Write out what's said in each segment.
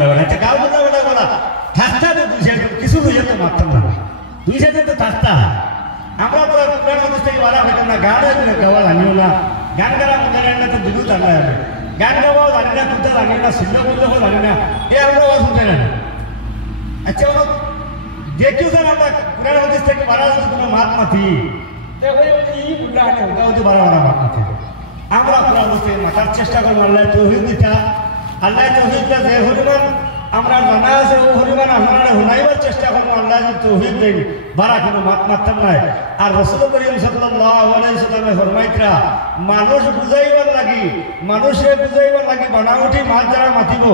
বুঝা বেড়া আচ্ছা গাও বুঝা বেড়া বলা থাকতা তো দুই সাইড কিছু বুঝে তো মারতাম না দুই সাইডে তো থাকতা আমরা তো কোরআন হাদিস থেকে বাড়া হইতাম না গান গাওয়া জানিও না গান গাওয়া মনে না তো দুধু জানা যাবে গান গাওয়াও জানি না কুত্তা জানি না সিদ্ধ করলেও জানি না এ আমরা আওয়াজ শুনতে না আচ্ছা দেখিও স্যার আমরা কোরআন হাদিস থেকে বাড়া যদি কোনো মাত মাতি দেখো এই বুড়া আনে ওটা হচ্ছে বাড়া বাড়া মাত মাতি আমরা কোরআন হাদিস থেকে মাতার চেষ্টা করবো আল্লাহ তৌহিদ দিতা আল্লাহ তৌহিদটা যে হরিমান আমরা জানা আছে ও হরিমান আপনারা হুনাইবার চেষ্টা করবো আল্লাহ যে তৌহিদ দেন বাড়া কোনো মাত মারতাম নাই আর রাসূল করিম সাল্লাল্লাহু আলাইহি ওয়াসাল্লামে ফরমাইতরা মানুষ বুঝাইবার লাগি মানুষে বুঝাইবার লাগি বানাউটি মাত যারা মাতিব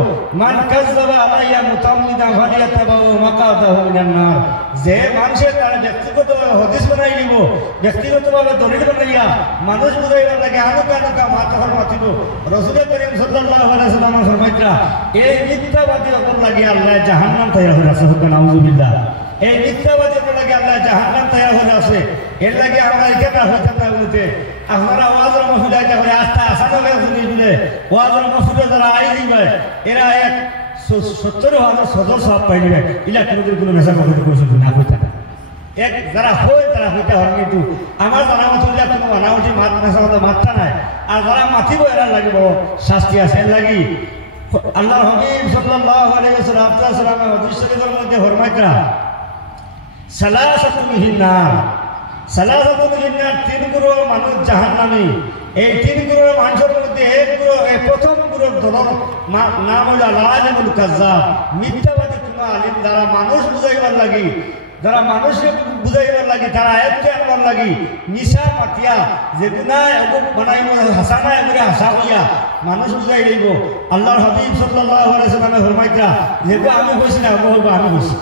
মান কাযযাবা আলাইয়া মুতাম্মিদান ফালিয়াতাবাউ মাকাদাহু মিনান নার যে মানুষে তারা ব্যক্তিগত হাদিস বানাই নিব ব্যক্তিগতভাবে দলিল বানাইয়া মানুষ বুঝাইবার লাগে আনুকা মাত হল মাতিব রাসূল করিম সাল্লাল্লাহু আলাইহি ওয়াসাল্লাম ফরমাইতরা এই মিথ্যাবাদী হল লাগি আল্লাহ জাহান্নাম তৈরি করে আছে নাউযুবিল্লাহ এই মিথ্যাবাদী হল লাগি আল্লাহ জাহান্নাম তৈরি করে আছে এর লাগে আমরা এটা হইতে না বলতে আপনারা ওয়াজের মাহফিলে আইতা করে আস্থা আসানো করে শুনিলে ওয়াজের মাহফিলে যারা আই দিবে এরা এক 70,000 সদস্য সব পাইবে ইলা কোনো মেসা কথা কইছে না কইতা এক যারা হয় তারা হইতে হয় কিন্তু আমার জানা মতো যে কোনো বানাউটি মাত মেসা কথা মাত্রা নাই আর যারা মাতিব এরা লাগিব শাস্তি আছে এর লাগি আল্লাহর হাবিব সাল্লাল্লাহু আলাইহি ওয়াসাল্লাম হাদিস শরীফের মধ্যে ফরমাইতরা সালাসাতুন হিন্নার তিন গুরু মানুষ জাহান্নামী এই তিন গুরু মানুষের মধ্যে এক গুরু প্রথম গুরুর দলর নাম হল আলিমুল কাযযাব মিথ্যাবাদী তোমা আলিম যারা মানুষ বুঝাইবার লাগি যারা মানুষকে বুঝাইবার লাগি তারা আয়াতকে আনবার লাগি নিশা মাতিয়া যে গুনাহ অবুক বানাইব হাসানা এমরে হাসা হইয়া মানুষ বুঝাই দিব আল্লাহর হাবিব সাল্লাল্লাহু আলাইহি ওয়াসাল্লামে ফরমাইতরা যেটা আমি কইছি না আমি কইছি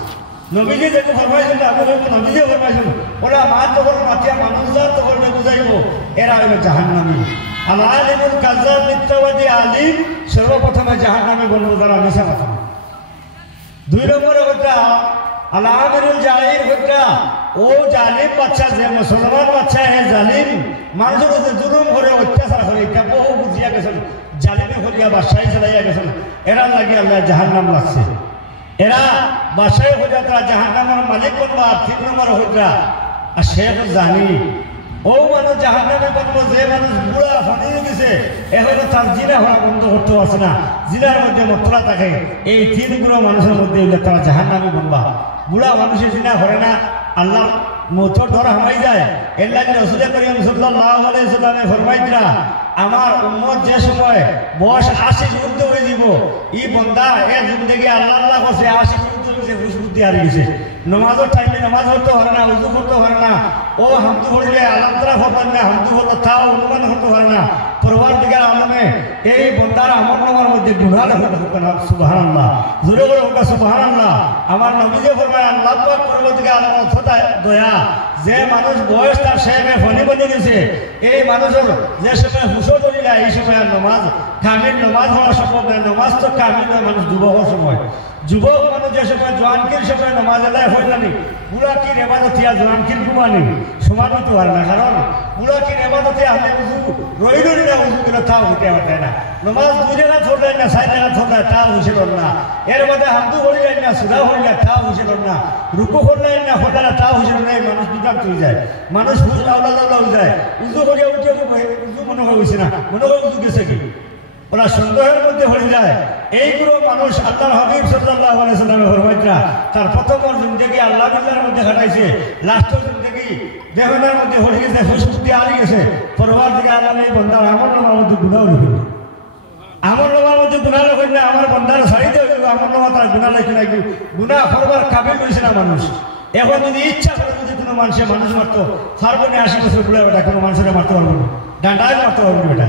নবীজি যেটা ফরমাইছেন আমি নবীজি ফরমাইছেন ওরা মাত তখন মাতিয়া মানুষরা তখন বুঝাইব এরা হইল জাহান্নামী আর আলিমুল কাযযাব মিথ্যাবাদী আলিম সর্বপ্রথমে জাহান্নামে বলবো যারা মিশা কথা দুই নম্বরে কথা আল-আমিরুল জাহির কথা ও জালিম বাচ্চা যে মুসলমান বাচ্চা হে জালিম মানুষের যে জুলুম করে অত্যাচার করে এটা বহু বুঝিয়া গেছেন জালিমে করিয়া বাদশাহী চালাইয়া গেছেন এরা লাগি আল্লাহ জাহান্নাম লাগছে এরা বাসায় হইয়া তারা জাহান্নামের মালিক বনবা তিন নম্বর হইয়া আর সে তো জানি ও মানুষ জাহান্নামে বলবো যে মানুষ বুড়া ফাটিয়ে গেছে এখন তার জিনা হওয়া বন্ধ করতে পারছে না জিনার মধ্যে মতলা থাকে এই তিন গুলো মানুষের মধ্যে তারা জাহান্নামে বনবা বুড়া মানুষের জিনা করে না আল্লাহ মৌতর ধরা হামাই যায় এর লাগে রাসূল করিম সাল্লাল্লাহু আলাইহি ওয়াসাল্লামে ফরমাইতরা আমার উম্মত যে সময় বয়স 80 যুদ্ধ হয়ে যাব এই বান্দা এর জিন্দেগি আল্লাহ আল্লাহ করছে 80 যুদ্ধ হয়েছে বুদ্ধি হারিয়ে গেছে নমাজের টাইমে নামাজ পড়তে পারে না উযু করতে পারে না ও হামদু পড়লে আলাদা হবেন না হামদু হলো তাও অনুমান করতে পারে না পরওয়ারদিগার আলমে এই বান্দার আমল নামার মধ্যে গুনাহ লেখা না সুবহানাল্লাহ জোরে বলে ওটা সুবহানাল্লাহ আমার নবীজি ফরমায় আল্লাহ পাক পরওয়ারদিগার আলম খোদা দয়া যে মানুষ বয়স তার শেখে ফনি বনে গেছে এই মানুষের যে সময় হুশো ধরিলা এই সময় নামাজ কামিল নামাজ হওয়া সম্ভব নয় নামাজ তো কামিল নয় মানুষ যুবকের সময় যুবক মানুষ যে সময় জোয়ানকির সময় নামাজ আদায় হয় না বুড়া কি এবাদতিয়া জোয়ানকির ঘুমানি সমান হতে পারে না কারণ বুড়া কি এবাদতে আমি উজু রইল না উজু করে তাও হতে পারে না নামাজ 2 জায়গা ছোটাই না 4 জায়গা ছোটাই তাও হুসেল না এর মধ্যে হামদু হইলেন না সুদা হইলে তাও হুসেল না রুকু করলেন না হঠাৎ তাও হুসেল না মানুষ বিকার হয়ে যায় মানুষ হুস আল্লাহ হয়ে যায় উজু করে উঠে উজু মনে হয়েছে না মনে হয় উজু গেছে কি ওরা সন্দেহের মধ্যে হয়ে যায় এইগুলো মানুষ আল্লাহর হাবিব সাল্লাল্লাহু আলাইহি ওয়াসাল্লামের ফরমাইতরা তার প্রথম জিন্দেগি আল্লাহ বিল্লাহর মধ্যে কাটাইছে লাস্টের জিন্দেগি দেহনার মধ্যে হয়ে গেছে ফুসফুস হারিয়ে গেছে পরওয়ারদিগার আলম এই বান্দার আমল নামার মধ্যে গুনাহ লিখে আমল নামার মধ্যে গুনাহ লিখে না আমার বান্দার সাইডে আমল নামা তার গুনাহ লিখে নাকি গুনাহ করবার কাবিল হইছে না মানুষ এখন যদি ইচ্ছা করে যদি কোনো মানুষ মারতো সার্বনে 80 বছর বুড়া বেটা কোনো মানুষের মারতে পারবো না ডান্ডায় মারতে পারবো না বেটা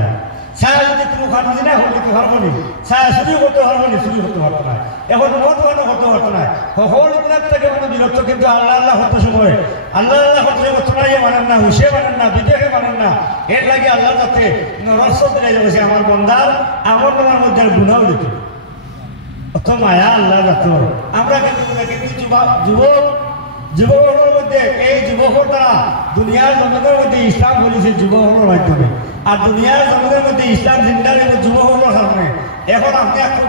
ছায়া যদি তুমি খাটি না হলে তো হারমোনি ছায়া চুরি করতে হারমোনি চুরি করতে পারতো না এখন মত বানো করতে পারতো না সকলগুলার থেকে মানে বিরক্ত কিন্তু আল্লাহ আল্লাহ হতে সময় আল্লাহ আল্লাহ হতে তোরাইয়ে মানেন না হুসে মানেন না বিদেহে মানেন না এর লাগে আল্লাহ যাতে রস দিলে যাবে আমার বন্দার আমার তোমার মধ্যে গুণাও দিত অত মায়া আল্লাহ যাত আমরা কিন্তু যুবকের মধ্যে এই যুবকের দ্বারা দুনিয়ার জগতের মধ্যে ইসলাম বলেছে যুবকের মাধ্যমে আর দুনিয়ার জগতের মধ্যে ইসলাম জিন্দার যুবকের কারণে এখন আপনি একটা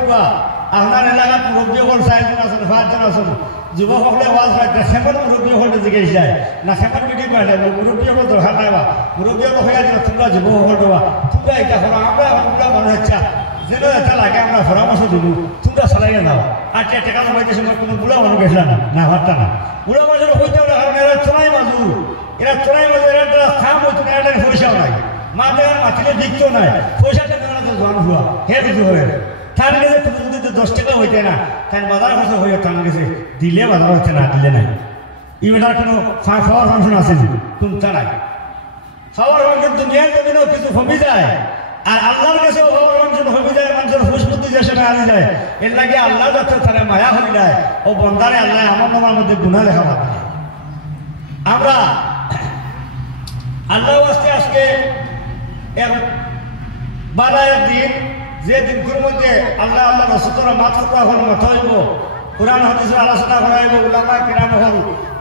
আপনার এলাকাত মুরব্বী হল 4 জন আছেন 5 জন আছেন যুবকসকলে ওয়াজ হয় সেমন মুরব্বী হলে জিজ্ঞেস যায় না সেমন মিটিং পাইলে মুরব্বী হল দরকার নাই বা মুরব্বী হল হয়ে যায় তোমরা যুবকসকল দেওয়া তোমরা এটা করো আমরা আমরা মনে হচ্ছে যেন এটা লাগে আমরা পরামর্শ দিব তোমরা চালাইয়া যাও আর টেকা নবাইতে সময় কোনো বুড়া মানুষ গেছিল না ভাবতা না বুড়া মানুষের হইতে হবে কারণ এরা চোরাই মাজুর এরা এরা খাম হইতো না এটা পয়সাও নাই মা দেওয়ার মাতিলে দিকতেও নাই পয়সাটা দেওয়া তো জন হুয়া হে কিছু হবে তার কাছে তুমি যদি 10 টাকা হইতে না তাই বাজার খরচ হয়ে তার কাছে দিলে বাজার হইতে না দিলে নাই ইবেটার কোনো খাওয়ার ফাংশন আছে কোনটা নাই খাওয়ার ফাংশন দুনিয়ার জমিনেও কিছু কমে যায় আর আল্লাহর কাছেও খাওয়ার ফাংশন কমে যায় মানুষের হুশবুদ্ধি যে সেটা হারিয়ে যায় এর লাগে আল্লাহ যাতে তারা মায়া হয়ে যায় ও বন্দারে আল্লাহ আমার নামার মধ্যে গুণা দেখা পাবে আমরা আল্লাহ আজকে আজকে বারায়ের দিন যে দিনগুলোর মধ্যে আল্লাহ আল্লাহ রসুলরা মাত্র হল মত হইব কোরআন হাদিসের আলোচনা করা হইব উলামা কিরাম হল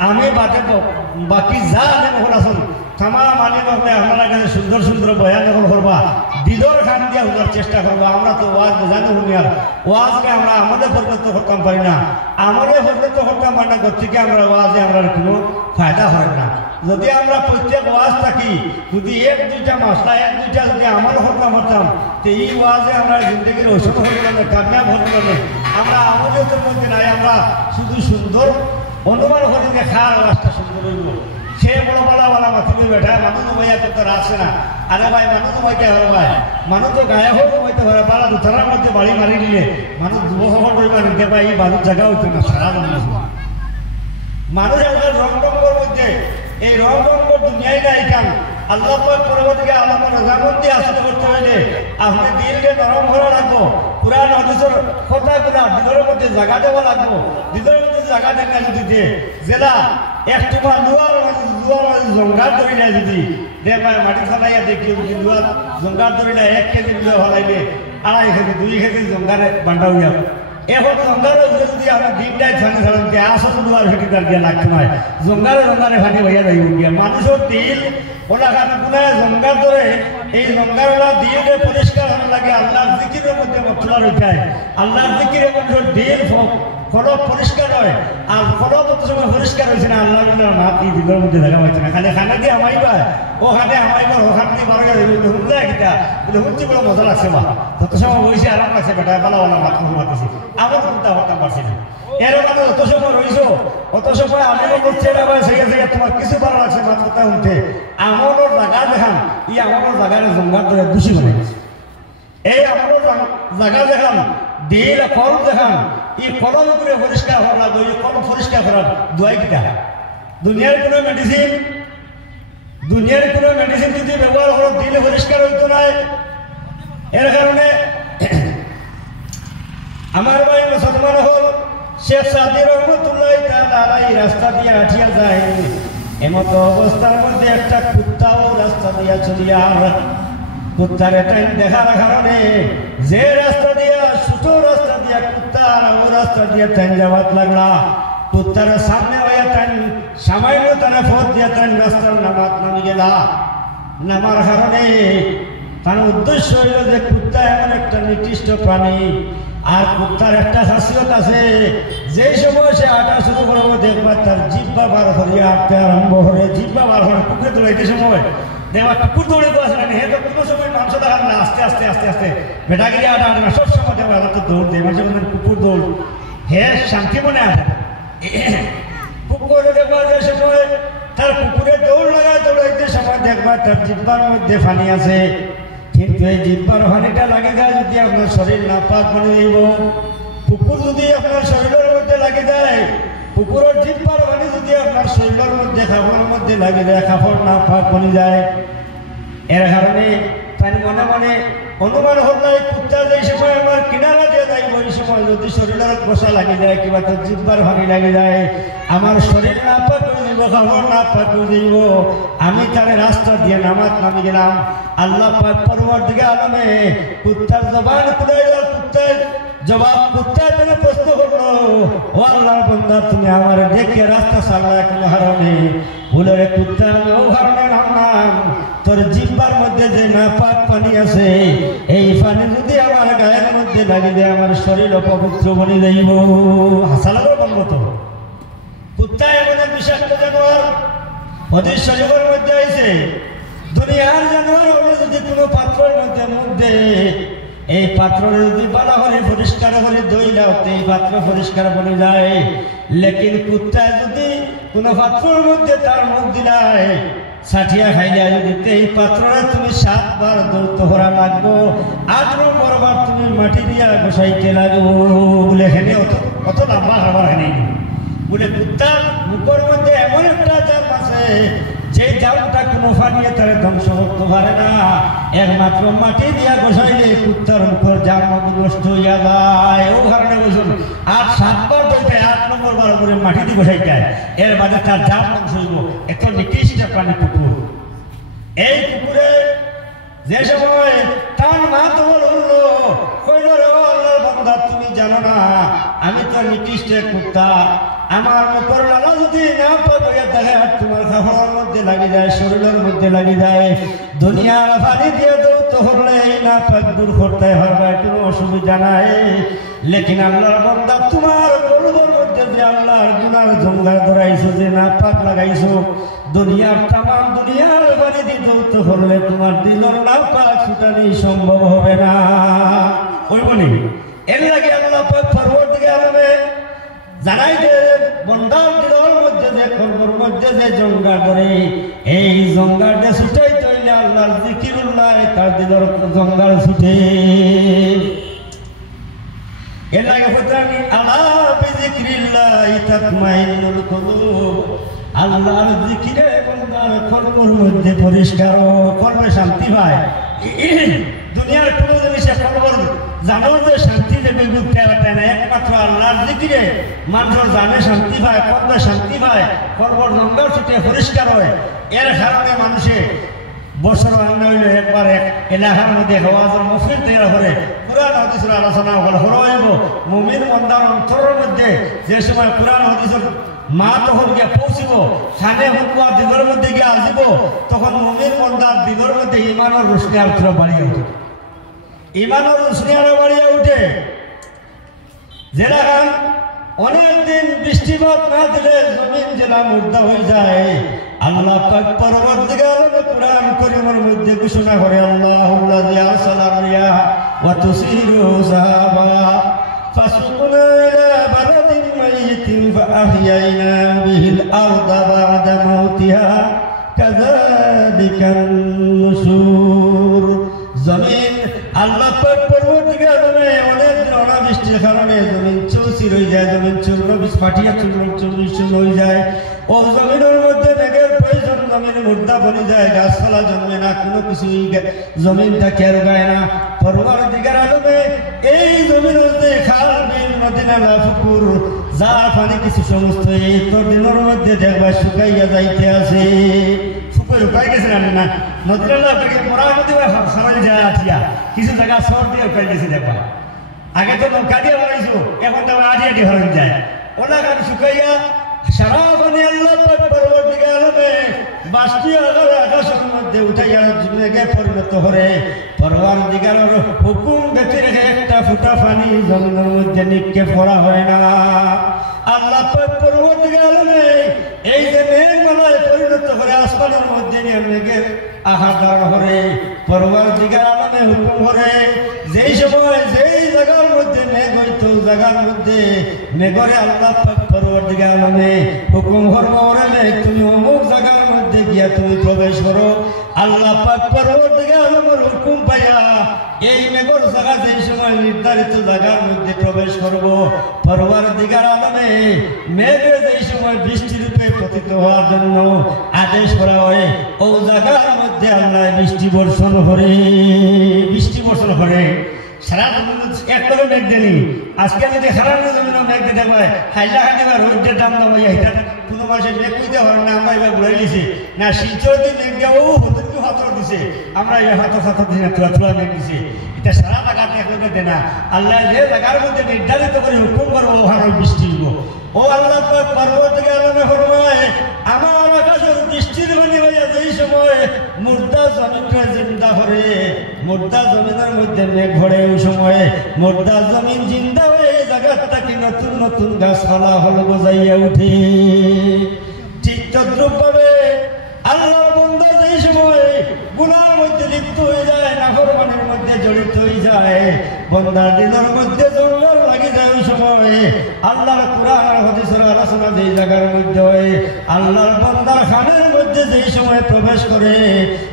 আমি বাদে বাকি যা আলেম হল আসুন তামাম আলিম হলে আপনারা কাছে সুন্দর সুন্দর বয়ান যখন করবা দিদর খান দিয়ে হওয়ার চেষ্টা করবো আমরা তো ওয়াজ জানি দুনিয়ার ওয়াজকে আমরা আমাদের পরিণত করতাম পারি না আমাদের পরিণত করতাম পারি না থেকে আমরা ওয়াজে আমরা কোনো ফায়দা হয় না যদি আমরা প্রত্যেক ওয়াজ থাকি যদি 1-2টা মশলা 1-2টা যদি আমল করতাম তো এই ওয়াজে আমরা জিন্দগির ঔষধ হয়ে গেলে কামিয়াব হয়ে গেলে আমরা আমাদের মধ্যে নাই আমরা শুধু সুন্দর অনুমান করে যে খার ওয়াজটা সুন্দর হইব সে বড় বলা মাথিলে বেঠা মানুষ ভাইয়া তো আসে না আরে ভাই মানুষ হইতে হবে ভাই মানুষ তো গায়ে হোক হইতে পারে পারা দুটার মধ্যে বাড়ি মারি দিলে মানুষ যুবকসকল করিবা নিতে পাই এই বালুর জায়গা হইতো না সারা মানুষ আমাদের রংটঙ্গর মধ্যে এই রংটঙ্গর দুনিয়ায় নাই কাম আল্লাহ পরবর্তীকে আল্লাহ রাজাবন্দি আসতে করতে হইলে আপনি দিলকে নরম করা রাখবো কোরআন হাদিসের কথাগুলা দিলের মধ্যে জায়গা দেওয়া লাগবো দিলের মধ্যে জায়গা দেখা যদি দিয়ে জেলা একটু দুয়ার জঙ্গার ধরি নাই যদি দেখায় মাটি ফেলাইয়া দেখি দুয়ার জঙ্গার ধরি নাই 1 কেজি ফেলাইলে 2.5 কেজি 2 কেজি জঙ্গারে বান্ডা হইয়া এখন জঙ্গারে যদি আমরা দিনটাই ফানি ছাড়েন যে আসল দুয়ার ফেটি তার গিয়ে লাগতে হয় জঙ্গারে ফানি হইয়া যাই গিয়া মানুষের দিল ওলা খানা গুনায় জঙ্গার ধরে এই জঙ্গার ওলা দিলে পরিষ্কার হওয়ার লাগে আল্লাহর জিকিরের মধ্যে মশলা রইতায় আল্লাহর জিকিরের মানুষের দিল ফলক পরিষ্কার হয় আর ফলক যত সময় পরিষ্কার হয়েছে না আল্লাহ না এই দিলের মধ্যে দেখা পাইছে না খালি খানা দিয়ে আমাইবা ওখানে আমাইবার ওখান দিয়ে বড় গেলে হুমলে একটা বলে হুমছি বলে মজা লাগছে বা যত সময় বইছে আরাম লাগছে বেটা পালা মাথা মাতিছে আমার চিন্তা করতাম পারছি না এর মানে অত সময় রয়েছ অত সময় আমি বলছে তোমার কিছু ভালো লাগছে মাত্রটা উঠে আমলের জায়গা দেখান ই আমলের জায়গায় জঙ্গার ধরে দোষী বলে এই আমলের জায়গা দেখান দিল ফল দেখান এই ফলের উপরে পরিষ্কার হওয়া লাগবে এই ফল পরিষ্কার করার দোয়াই কিটা দুনিয়ার কোনো মেডিসিন যদি ব্যবহার করো দিলে পরিষ্কার হইতো না এর কারণে আমার ভাই মুসলমান হল শেখ সাদি রহমতুল্লাহ তাআলা রাস্তা দিয়ে হাঁটিয়া যায় এমত অবস্থার মধ্যে একটা কুত্তাও রাস্তা দিয়া চলিয়া কুত্তার টাইম দেখার কারণে যে রাস্তা দিয়া ছোট রাস্তা দিয়া কুত্তার ও রাস্তা দিয়া টাইম যাওয়াত লাগলা কুত্তার সামনে হইয়া টাইম সামান্য তারা ফত দিয়া টাইম রাস্তার নামি গেলা নামার কারণে তার উদ্দেশ্য হইল যে কুত্তা এমন একটা নির্দিষ্ট প্রাণী আর কুত্তার একটা খাসিয়ত আছে যে সময় সে আটা শুরু করবো দেখবার তার জিব্বা বার হরিয়া আটতে আরম্ভ করে জিব্বা বার হরে কুকুরে তোলাইতে সময় দেখবা কুকুর দৌড়ে তো আসলে হে তো কোনো সময় মাংস দেখান না আস্তে আস্তে আস্তে আস্তে বেটাগিরি আটা আটে না সব সময় দেখবা এবার তো দৌড় দেয় মাঝে মধ্যে কুকুর দৌড় হে শান্তি মনে আসে কুকুরে দেখবা যে সময় তার কুকুরে দৌড় লাগায় দৌড়াইতে সময় দেখবা তার জিব্বার মধ্যে পানি আছে কিন্তু এই জিব্বার পানিটা লাগে যায় যদি আপনার শরীর না পাক করে দিব কুকুর যদি আপনার শরীরের মধ্যে লাগে যায় কুকুরের জিব্বার পানি যদি আপনার শরীরের মধ্যে খাবারের মধ্যে লাগে যায় কাপড় না পাক করে যায় এর কারণে তাই মনে মনে অনুমান হল না কুত্তা যে সময় আমার কিনারা দিয়ে যায় ওই সময় যদি শরীরের কষা লাগে যায় কিংবা তার জিব্বার পানি লাগে যায় আমার শরীর না পাক করে দিব খাবার না পাক করে দিব আমি তার রাস্তা দিয়ে নামি গেলাম আল্লাহ পাক পরবর্তীকে আলমে কুত্তার জবান খুলে কুত্তার জবাব কুত্তার প্রশ্ন করলো ও আল্লাহ আল্লাহর বান্দা তুমি আমার দেখে রাস্তা চালায় কোন হারণে ভুলের কুত্তা আমি ও হারণে নাম তোর জিহ্বার মধ্যে যে নাপাক পানি আছে এই পানি যদি আমার গায়ের মধ্যে লাগি দেয় আমার শরীর অপবিত্র বনে যাইব। হাসা লাগো বলবো তো কুত্তা এমন এক বিষাক্ত জানোয়ার হাদিস শরীফের মধ্যে আইছে দুনিয়ার জানোয়ার হলে যদি কোনো পাত্রের মধ্যে মুখ দেয় এই পাত্র যদি বলা হলে পরিষ্কার করে দইলাও এই পাত্র পরিষ্কার বনে যায়। লেকিন কুত্তা যদি কোনো পাত্রের মধ্যে তার মুখ দিলায় সাঠিয়া খাইলে যদি এই পাত্ররা তুমি 7 বার দৌত হরা লাগবো 8 নম্বর বার তুমি মাটি দিয়া বসাইতে লাগবো বলে এখানে অত লম্বা খাবার নেই বলে কুত্তার মুখের মধ্যে এমন একটা জাম আছে যে জামটা কোনো ফানিয়ে তারা ধ্বংস করতে পারে না একমাত্র মাটি দিয়া বসাইলে কুত্তার মুখের জাম নষ্ট হইয়া যায়। ও কারণে বলছেন 8-7 বার দৌতে 8 নম্বর বার করে মাটি দিয়ে বসাইতে এর বাদে তার জাম ধ্বংস হইব। এত নিকৃষ্ট প্রাণী কুকুর। এই কুকুরে যে সময় তার মা তো বললো কইল রে আল্লাহর বান্দা তুমি জানো না আমি তো নিকৃষ্ট কুত্তা আমার মুখের লালা যদি না পাইয়া দেখে আর তোমার খাবারের মধ্যে লাগি যায় শরীরের মধ্যে লাগি যায় দুনিয়ার পানি দিয়ে দৌত হলে না পাক দূর করতে হবে কোনো অসুবিধা নাই। লেকিন আল্লাহর বান্দা তোমার কলবের মধ্যে যে আল্লাহর গুনার জঙ্গল ধরাইছো যে না পাক লাগাইছো দুনিয়ার তামাম দুনিয়ার পানি দিয়ে দৌত হলে তোমার দিনের না পাক ছুটানি সম্ভব হবে না। ওই বলি এর লাগে আল্লাহ পাক পরবর্তীকে আলমে জানাই যে বন্দার দিনের মধ্যে যে কলবের মধ্যে যে জঙ্গা করে এই জঙ্গাটা ছুটাই তৈলে আল্লাহর জিকিরুল্লাহ তার দিনের জঙ্গাল ছুটে। এর লাগে ফতরানি আলা বিজিক্রিল্লাহ তাতমাইন্নুল কুলুব আল্লাহর জিকিরে বন্দার কলবের মধ্যে পরিষ্কার কলবে শান্তি পায়। দুনিয়ার কোনো জিনিসে কলবের জানোর যে শান্তি দেবে বুঝতে পারে না একমাত্র আল্লাহর জিকিরে মানুষের জানে শান্তি পায় কলবে শান্তি পায় কলবের জঙ্গল ছুটে পরিষ্কার হয়। এর কারণে মানুষে বছর আন্না হইলে একবার এক এলাকার মধ্যে হওয়াজের মুফিদ তৈরি করে কুরআন হাদিসের আলোচনা হইব মুমিন বান্দার অন্তরের মধ্যে যে সময় কুরআন হাদিসের মা তখন গিয়ে পৌঁছিব খানে হুকুয়ার দিনের মধ্যে গিয়ে আসিব তখন মুমিন বান্দার দিনের মধ্যে ইমানের রোশনি আরো বাড়িয়ে ওঠে ইমানের রোশনি আরো বাড়িয়ে উঠে। যেরকম অনেকদিন বৃষ্টিপাত না দিলে জমিন জেলা মুর্দা হয়ে যায় আল্লাহ পাক পরবর্তীকালে কুরআন কারীমের মধ্যে ঘোষণা করে আল্লাহুল্লাযী আরসালা রিয়াহা ওয়া তুসিরু সাহাবা ফাসুকনা ইলা বালাদিন মাইয়িতিন ফাআহইয়ানা বিহিল আরদা বা'দা মাউতিহা কাযালিকান নুশুর। জমিন আল্লাহ পাক পরবর্তীকালে অনেক অনাবৃষ্টির কারণে জমিন চৌচির হয়ে যায় জমিন চূর্ণ ফাটিয়া চূর্ণ হয়ে যায় ও জমিনের মধ্যে মেঘের প্রয়োজন জমিনে মুর্দা বনে যায় গাছপালা জন্মে না কোনো কিছুই জমিনটা কেউ গায় না। পরবর্তীকার আলমে এই জমিনের মধ্যে খাল বিল নদী নালা পুকুর যা পানি কিছু সমস্ত এই তোর দিনের মধ্যে দেখবা শুকাইয়া যাইতে আছে পুকুর উপায় গেছে না নদী নালা মোটামুটি সমাজে যায় আঠিয়া কিছু জায়গা সর দিয়ে উপায় গেছে দেখবা আগে তো নৌকা দিয়ে বানাইছো এখন তো আঠি আঠি হয়ে যায় ওলা গান শুকাইয়া সারা পানি আল্লাহ পাক পরবর্তীকালে আলমে বাষ্পী আকাশের মধ্যে উঠাইয়া মেঘে পরিণত করে পরবর্তীকালের হুকুম বেঁচে রেখে একটা ফুটা পানি জমিনের মধ্যে নিক্ষেপ করা হয় না। আল্লাহ পাক পরবর্তীকালে আলমে এই যে মেঘমালায় পরিণত করে আসমানের মধ্যে নিয়ে মেঘের আহার করে পরবর্তীকার আলমে হুকুম করে যেই সময় যেই জায়গার মধ্যে মেঘ হইতো জায়গার মধ্যে মেঘরে আল্লাহ পাক পরবর্তীকার আলমে হুকুম করে মেঘ তুমি অমুক জায়গার মধ্যে গিয়া তুমি প্রবেশ করো। আল্লাহ পাক পরবর্তীকার আলমের হুকুম পাইয়া এই মেঘর জায়গা যেই সময় নির্ধারিত জায়গার মধ্যে প্রবেশ করব পরবর্তীকার আলমে মেঘে যেই সময় বৃষ্টি রূপে পতিত হওয়ার জন্য আদেশ করা হয় ও জায়গার মধ্যে আল্লাহ বৃষ্টি বর্ষণ করে সারা একবারে মেঘ দেনি আজকে যদি খারাপ জমিন মেঘ দিতে পারে হাইলা খাইতে রোদের দাম দামাইয়া এটা কোনো মানুষের মেঘ কইতে হয় না আমরা এবার ঘুরাই দিছি না শিলচর দিয়ে মেঘ দেওয়া ও হতকে হাতর দিছে আমরা এই হাতর দিছি না তুলা মেঘ দিছি এটা সারা জায়গা একলোকে দেয় না আল্লাহ যে জায়গার মধ্যে নির্ধারিত করে হুকুম করবো ওখানে বৃষ্টি হইব ও পরবর্তীকালে আলমে ফরমায় আমার আকাশের দৃষ্টির মানে ভাইয়া যেই সময় মুর্দা জমিনটা জিন্দা করে, মুর্দা জমিনের মধ্যে মেঘ ভরে, ওই সময়ে মুর্দা জমিন জিন্দা হয়ে জায়গাটাকে নতুন নতুন গাছপালা হল গজাইয়া উঠে। ঠিক তদ্রুপ ভাবে আল্লাহর বান্দা যেই সময় গুনার মধ্যে লিপ্ত হয়ে যায়, নাফরমানের মধ্যে জড়িত হয়ে যায়, বান্দার দিলের মধ্যে জঙ্গল লাগে যায়, ওই সময় আল্লাহর কুরআন আর হাদিসের আলোচনা যেই জায়গার মধ্যে হয়, আল্লাহর বান্দার খানের মধ্যে যেই সময় প্রবেশ করে,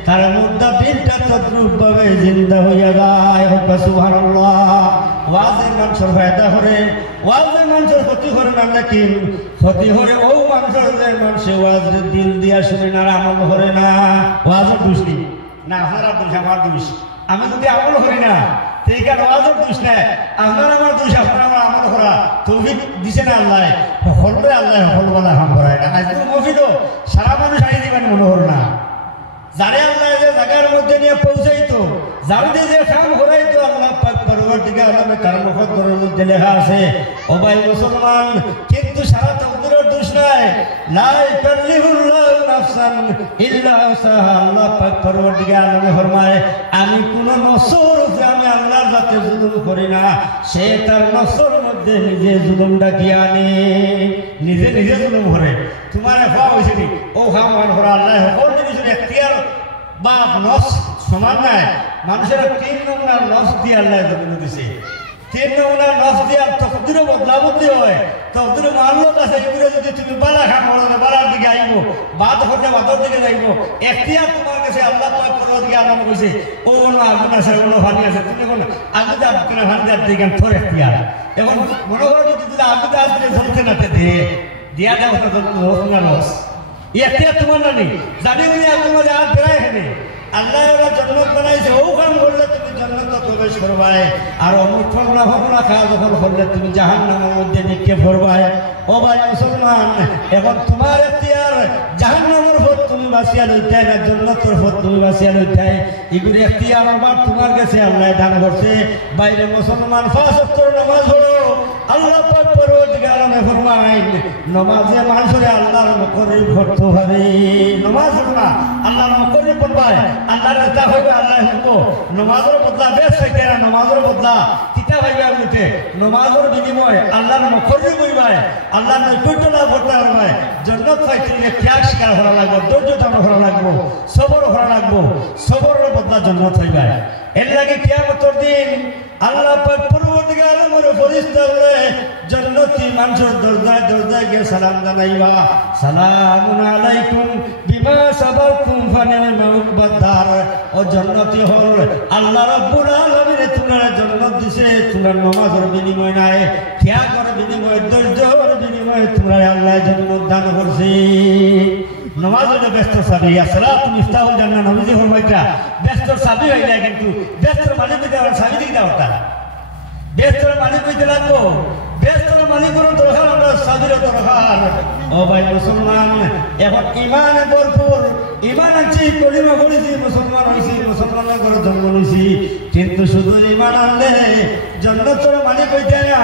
তার মুর্দা দিনটা তদ্রুপ ভাবে জিন্দা হইয়া যায়। সুবহানাল্লাহ। ওয়াজের মানুষের ফায়দা করে, ওয়াজের মানুষের ক্ষতি করে না, লেকিন ক্ষতি করে ও মানুষের যে মানুষে ওয়াজের দিল দিয়া শুনে না, আমল করে না। ওয়াজের দোষ নেই না, আপনার দোষ, আমার দোষ। আমি যদি আমল করি না, ঠিক আছে, ওয়াজের দোষ নেই, আপনার আমার দোষ। আপনার আমার আমল করা তৌফিক দিছে না আল্লাহ, সকলরে আল্লাহ সকলবেলা কাম করায় না। আজকে মফিদও সারা মানুষ আই দিবেন মনে হল না, যারে আল্লাহ যে জায়গার মধ্যে নিয়ে পৌঁছাইতো, যারে যে কাম করাইতো, আল্লাহ পাক পরবর্তীকালে আলমে তার মুখদ্দরের মধ্যে লেখা আছে, ও ভাই মুসলমান, কিন্তু সারা তকদীরের দোষ নাই। লা ইকাল্লিফুল্লাহু নাফসান ইল্লা উসাহা। আল্লাহ পাক পরবর্তীকালে আলমে ফরমায়, আমি কোন নফসের উপরে আমি আল্লাহর জাতে জুলুম করি না, সে তার নফসের মধ্যে নিজে জুলুমটা কি আনে, নিজে নিজে জুলুম করে। তোমার খাওয়া হয়েছে নি, ও খাওয়া মান করা আল্লাহ সকল জিনিসের এখতিয়ার বা নফস সমান নাই। মানুষের 3 নমুনার নফস দিয়ে আল্লাহ জমিন দিছে, 3 নমুনার নফস দিয়ে তকদিরও বদলা বদলি হয়। তকদির মানলোক আছে, এগুলো যদি তুমি বালা খাম করো, বালার দিকে আইব, বাদ করলে বাদর দিকে যাইব। এখতিয়ার তোমার কাছে আল্লাহ পাক পরের দিকে আরাম কইছে, ও কোনো আগুন আছে, কোনো পানি আছে, তুমি কোন আগুতে আগুন পানি দিকে তোর এখতিয়ার। এখন মনে করো যদি আগুতে আসলে জ্বলতে না দিয়ে দিয়া দেওয়া না রস, এখতিয়ার তোমার না নেই, জানি উনি আগুন মধ্যে আর বেড়ায় এখানে। আল্লাহ ওরা জন্নত বানাইছে, ও কাম করলে তুমি জন্নত প্রবেশ করবাই, আর অনুফল না ভগনা খাওয়া যখন করলে তুমি জাহান্নামের মধ্যে নিক্ষেপ করবাই। ও ভাই মুসলমান, এখন তোমার এখতিয়ার জাহান্নামের পথ তুমি বাঁচিয়া লইতে না জন্নতের পথ তুমি বাঁচিয়া লইতে, এগুলি এখতিয়ার আমার তোমার কাছে আল্লাহ দান করছে। বাইরে মুসলমান 5 ওয়াক্ত নামাজ পড়ো, আল্লাহ পাক পরবর্তীকালে আলমে ফরমায়, নামাজে মানুষের আল্লাহর মুকররিব করতে হবে। নামাজ পড়বা আল্লাহর মুকররিব পড়বাই, আল্লাহর নেতা হইবে, আল্লাহ হইব। নামাজের বদলা বেশ থাকে না, নামাজের বদলা কিতাব হইবে। আপনিতে নামাজের বিনিময় আল্লাহর মুকররিব হইবাই, আল্লাহর নৈকট্য লাভ করতে পারবাই। জান্নাত পাইতে গেলে ত্যাগ স্বীকার করা লাগবে, ধৈর্য ধারণ করা লাগবে, সবর করা লাগবে, সবরের বদলা জান্নাত হইবাই। এর লাগে কিয়ামতের দিন আল্লাহ পাক পরবর্তীকালে আলমের ফেরেশতা বলে জান্নাতি মানুষের দরজায় দরজায় গিয়ে সালাম জানাইবা, সালামুন আলাইকুম বিমা সাবারতুম ফানি'মা উকবাদ। ও জান্নাতি হল আল্লাহ রাব্বুল আলামিন তোমার জান্নাত দিছে, তোমার নামাজের বিনিময় নাই, ত্যাগের বিনিময়, ধৈর্যের বিনিময় তোমার আল্লাহ জান্নাত দান করছে। নামাজ হইলে ব্যস্ত চাবি, আসসালাত মিফতাহুল জান্নাহ, নবীজি ফরমাইতা ব্যস্তর চাবি হইলে, কিন্তু ব্যস্তর মালিক হইতে আমার চাবি দিকে দাও, তা ব্যস্তর মালিক হইতে লাগবো, ব্যস্তর মালিক কোনো দরকার, আমরা চাবিরও দরকার। ও ভাই মুসলমান, এখন ইমানে ভরপুর, ইমান আনছি, কলিমা পড়েছি, মুসলমান হয়েছি, মুসলমানের ঘরে জন্ম নিয়েছি, কিন্তু শুধু ইমান আনলে জান্নাতের মালিক হইতে না।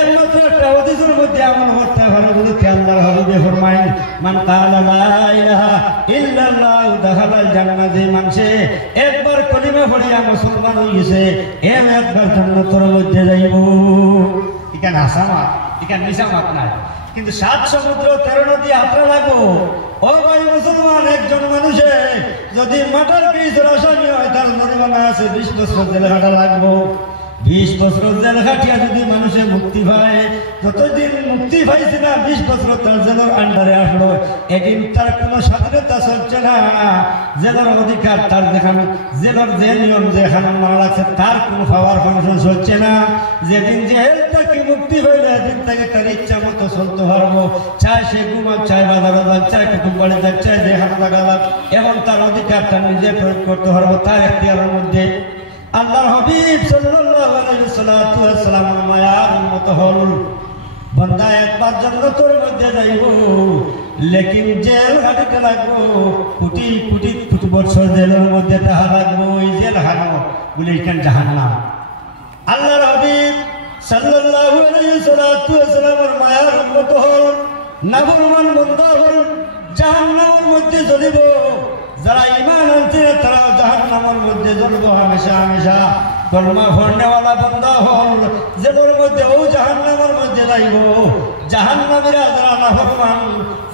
একমাত্র একটা হাদিসের মধ্যে আমার করতে পারে বলে আল্লাহর হাবিবে ফরমায়, মান ক্বালা লা ইলাহা ইল্লাল্লাহ দাখালাল জান্নাহ। যে মানুষে একবার কলিমা পড়িয়া মুসলমান হয়ে গেছে, একবার জান্নাতের মধ্যে যাইব। এখানে আসামাত, এখানে নিসামাত নাই, কিন্তু 7 সমুদ্র 13 নদী হাতরা লাগবো। ও ভাই মুসলমান, একজন মানুষে যদি মাটার কেসের আসামি হয়, তার জরিমানা আছে 20 বছর জেল খাটা লাগবো। 20 বছর জেল খাটিয়া যদি মানুষের মুক্তি পায়, যতদিন মুক্তি পাইছে না 20 বছর তার জেলের আন্ডারে আসলো, এদিন তার কোনো স্বাধীনতা চলছে না, জেলের অধিকার তার দেখানো, জেলের যে নিয়ম যেখানে মানা লাগছে তার কোনো পাওয়ার ফাংশন চলছে না। যেদিন জেল থেকে মুক্তি হইলে এদিন থেকে তার ইচ্ছা মতো চলতে পারবো, চাই সে ঘুমাক, চাই বাজারে যাক, চাই কুটুম বাড়ি যাক, চাই যেখানে লাগা যাক, এবং তার অধিকার তার নিজে প্রয়োগ করতে পারবো তার এখতিয়ারের মধ্যে। আল্লাহর হাবিব সাল্লাল্লাহু আলাইহি ওয়াসাল্লাম মায়ার উম্মত হল, বান্দা একবার জান্নাতের মধ্যে যাইব, লেকিন জেল হাঁটিতে লাগবো, কোটি কোটি কোটি বছর জেলের মধ্যে তাহা লাগবো। ওই জেল হানো বলে এখানে জাহান্নাম। আল্লাহর হাবিব সাল্লাল্লাহু আলাইহি ওয়াসাল্লামের মায়ার উম্মত হল, নাফরমান বান্দা হল জাহান্নামের মধ্যে জ্বলিব, যারা ঈমান আনছে তারা জাহান্নামের মধ্যে জ্বলব হামেশা হামেশা। কলমা পড়নেওয়ালা বান্দা হল জেলের মধ্যে ও জাহান্নামের মধ্যে যাইব। জাহান্নামীরা যারা নাফরমান,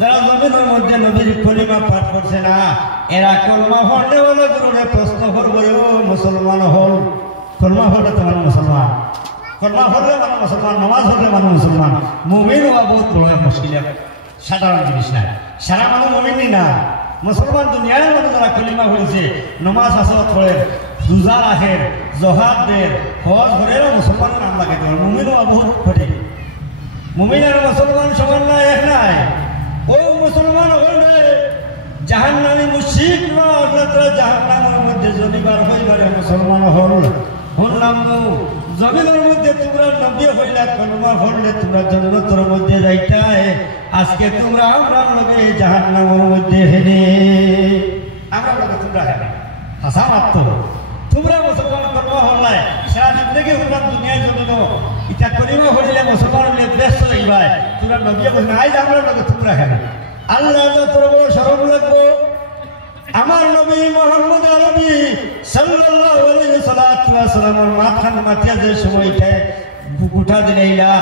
যারা জমিনের মধ্যে নবীর কলিমা পাঠ করছে না, এরা কলমা পড়নেওয়ালা গুরুরে প্রশ্ন করবে, ও মুসলমান হল, কলমা পড়লে তোমার মুসলমান, কলমা পড়লে মানে মুসলমান, নামাজ পড়লে মানে মুসলমান। মুমিন হওয়া বহুত বড় মুশকিল, সাধারণ জিনিস না। সারা মানুষ মুমিনই না। মুসলমান দুনিয়ার মধ্যে যারা কলিমা পড়েছে, নমাজ আসত করেন, রোজা রাখেন, জহাদ দেন, হজ করেন, মুসলমানের নাম লাগে তোমার। মুমিন হওয়া বহুত কঠিন। মুমিন আর মুসলমান সমান না, এক নাই। ও মুসলমান হলে জাহান্নামী মুশরিক না, জাহান্নামের মধ্যে জ্বলিবার হইবারে মুসলমান হল। শুনলাম জমিনের মধ্যে তোমরা নবী হইলা, কলমা পড়লে তোমরা জান্নাতের মধ্যে যাইতাই। আজকে তোমরা আমরা নবী জাহান্নামের মধ্যে হেনে, আমরা নবী তোমরা হেনে হাসা মাত্র। তোমরা মুসলমান কলমা হলাই সারা জিন্দগি হলাম দুনিয়ায় জমিন, ইটা কলিমা হইলে মুসলমান ব্যস্ত লাগবাই, তোমরা নবী নাই, আমরা নবী তোমরা হেনে। আল্লাহ তোর বড় শরম লাগবো। আমার নবী মুহাম্মদ আরবি সাল্লাল্লাহু আলাইহি ওয়াসাল্লামের মাথার মাথা যে সময়টায় বুকুটা দিলাইলা,